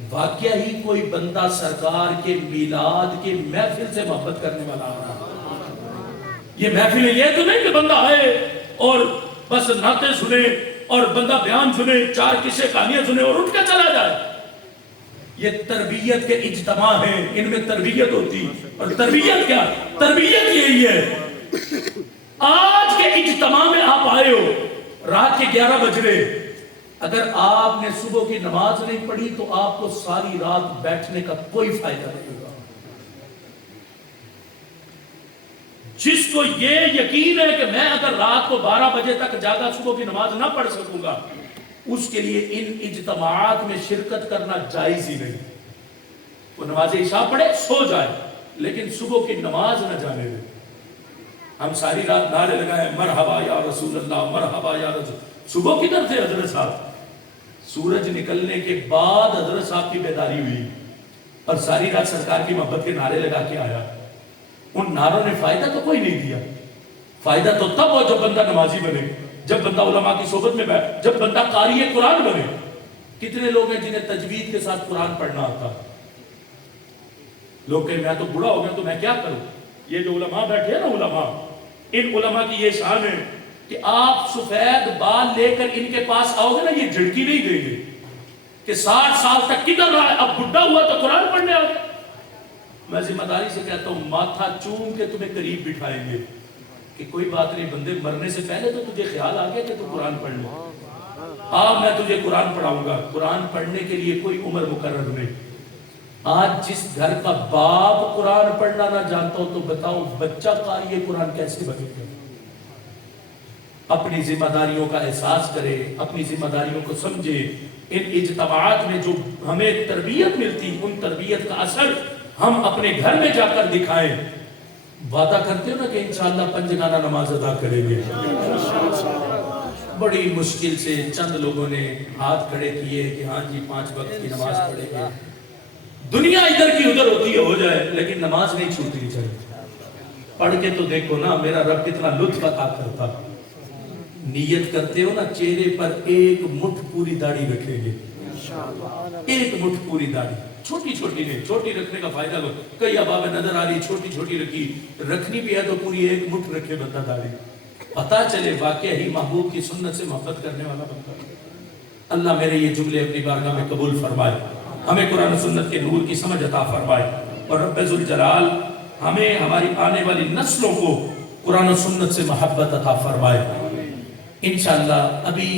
واقعہ ہی کوئی بندہ سرکار کے میلاد کے محفل سے محبت کرنے والا آ رہا ہے۔ یہ محفل یہ تو نہیں کہ بندہ آئے اور بس نعتیں سنے اور بندہ بیان سنے، 4 قصے کہانیاں سنے اور اٹھ کے چلا جائے۔ یہ تربیت کے اجتماع ہیں، ان میں تربیت ہوتی، اور تربیت کیا؟ تربیت یہی ہے۔ آج کے اجتماع میں آپ آئے ہو، رات کے 11 بج رہے، اگر آپ نے صبح کی نماز نہیں پڑھی تو آپ کو ساری رات بیٹھنے کا کوئی فائدہ نہیں ہوگا۔ جس کو یہ یقین ہے کہ میں اگر رات کو 12 بجے تک جاگا صبح کی نماز نہ پڑھ سکوں گا، اس کے لیے ان اجتماعات میں شرکت کرنا جائز ہی نہیں۔ وہ نماز عشاء پڑھے سو جائے لیکن صبح کی نماز نہ جانے دے۔ ہم ساری رات نعرے لگائے مرحبا یا رسول اللہ، مرحبا یا رسول۔ صبح کدھر تھے حضرت صاحب؟ سورج نکلنے کے بعد حضرت صاحب کی بیداری ہوئی اور ساری رات سرکار کی محبت کے نعرے لگا کے آیا۔ ان نعروں نے فائدہ تو کوئی نہیں دیا۔ فائدہ تو تب ہو جب بندہ نمازی بنے، جب بندہ علماء کی صحبت میں بیٹھ، جب بندہ قاری قرآن بنے۔ کتنے لوگ ہیں جنہیں تجوید کے ساتھ قرآن پڑھنا آتا؟ لوگ کہیں میں تو بوڑھا ہو گیا تو میں کیا کروں؟ یہ جو علماء بیٹھے ہیں نا، علماء، ان علماء کی یہ شان ہے کہ آپ سفید بال لے کر ان کے پاس آؤ گے نا، یہ جھڑکی نہیں دیں گے کہ 60 سال تک کدھر رہا ہے، اب بڈھا ہوا تو قرآن پڑھنے آ گیا۔ میں ذمہ داری سے کہتا ہوں، ماتھا چوم کے تمہیں قریب بٹھائیں گے کہ کوئی بات نہیں، بندے مرنے سے پہلے تو تجھے خیال آ گیا کہ تو قرآن پڑھ لے، میں تجھے قرآن پڑھاؤں گا۔ قرآن پڑھنے کے لیے کوئی عمر مقرر نہیں۔ آج جس گھر کا باپ قرآن پڑھنا نہ جانتا ہو تو بتاؤ بچہ قاری قرآن کیسے بنے گا؟ اپنی ذمہ داریوں کا احساس کرے، اپنی ذمہ داریوں کو سمجھے۔ ان اجتماعات میں جو ہمیں تربیت ملتی، ان تربیت کا اثر ہم اپنے گھر میں جا کر دکھائیں۔ وعدہ کرتے ہو نا کہ انشاءاللہ 5 جانہ نماز ادا کریں گے۔ بڑی مشکل سے چند لوگوں نے ہاتھ کھڑے کیے کہ ہاں جی 5 وقت کی نماز پڑھیں گے۔ دنیا ادھر کی ادھر ہوتی ہے، ہو جائے، لیکن نماز نہیں چھوٹنی چاہیے۔ پڑھ کے تو دیکھو نا میرا رب کتنا لطف عطا کرتا۔ نیت کرتے ہو نا، چہرے پر 1 مٹھ پوری داڑھی رکھیں گے، 1 مٹھ پوری داڑھی، چھوٹی چھوٹی نہیں، چھوٹی رکھنے کا فائدہ ہو۔ کئی اباب نظر آ رہی چھوٹی چھوٹی رکھی، رکھنی بھی ہے تو پوری 1 مٹھ رکھے بندہ داڑھی، پتا چلے واقعہ ہی محبوب کی سنت سے محبت کرنے والا بندہ۔ اللہ میرے یہ جملے اپنی بارگاہ میں قبول فرمائے، ہمیں قرآن و سنت کے نور کی سمجھ عطا فرمائے، اور رب ذوالجلال ہمیں ہماری آنے والی نسلوں کو قرآن و سنت سے محبت عطا فرمائے۔ انشاءاللہ ابھی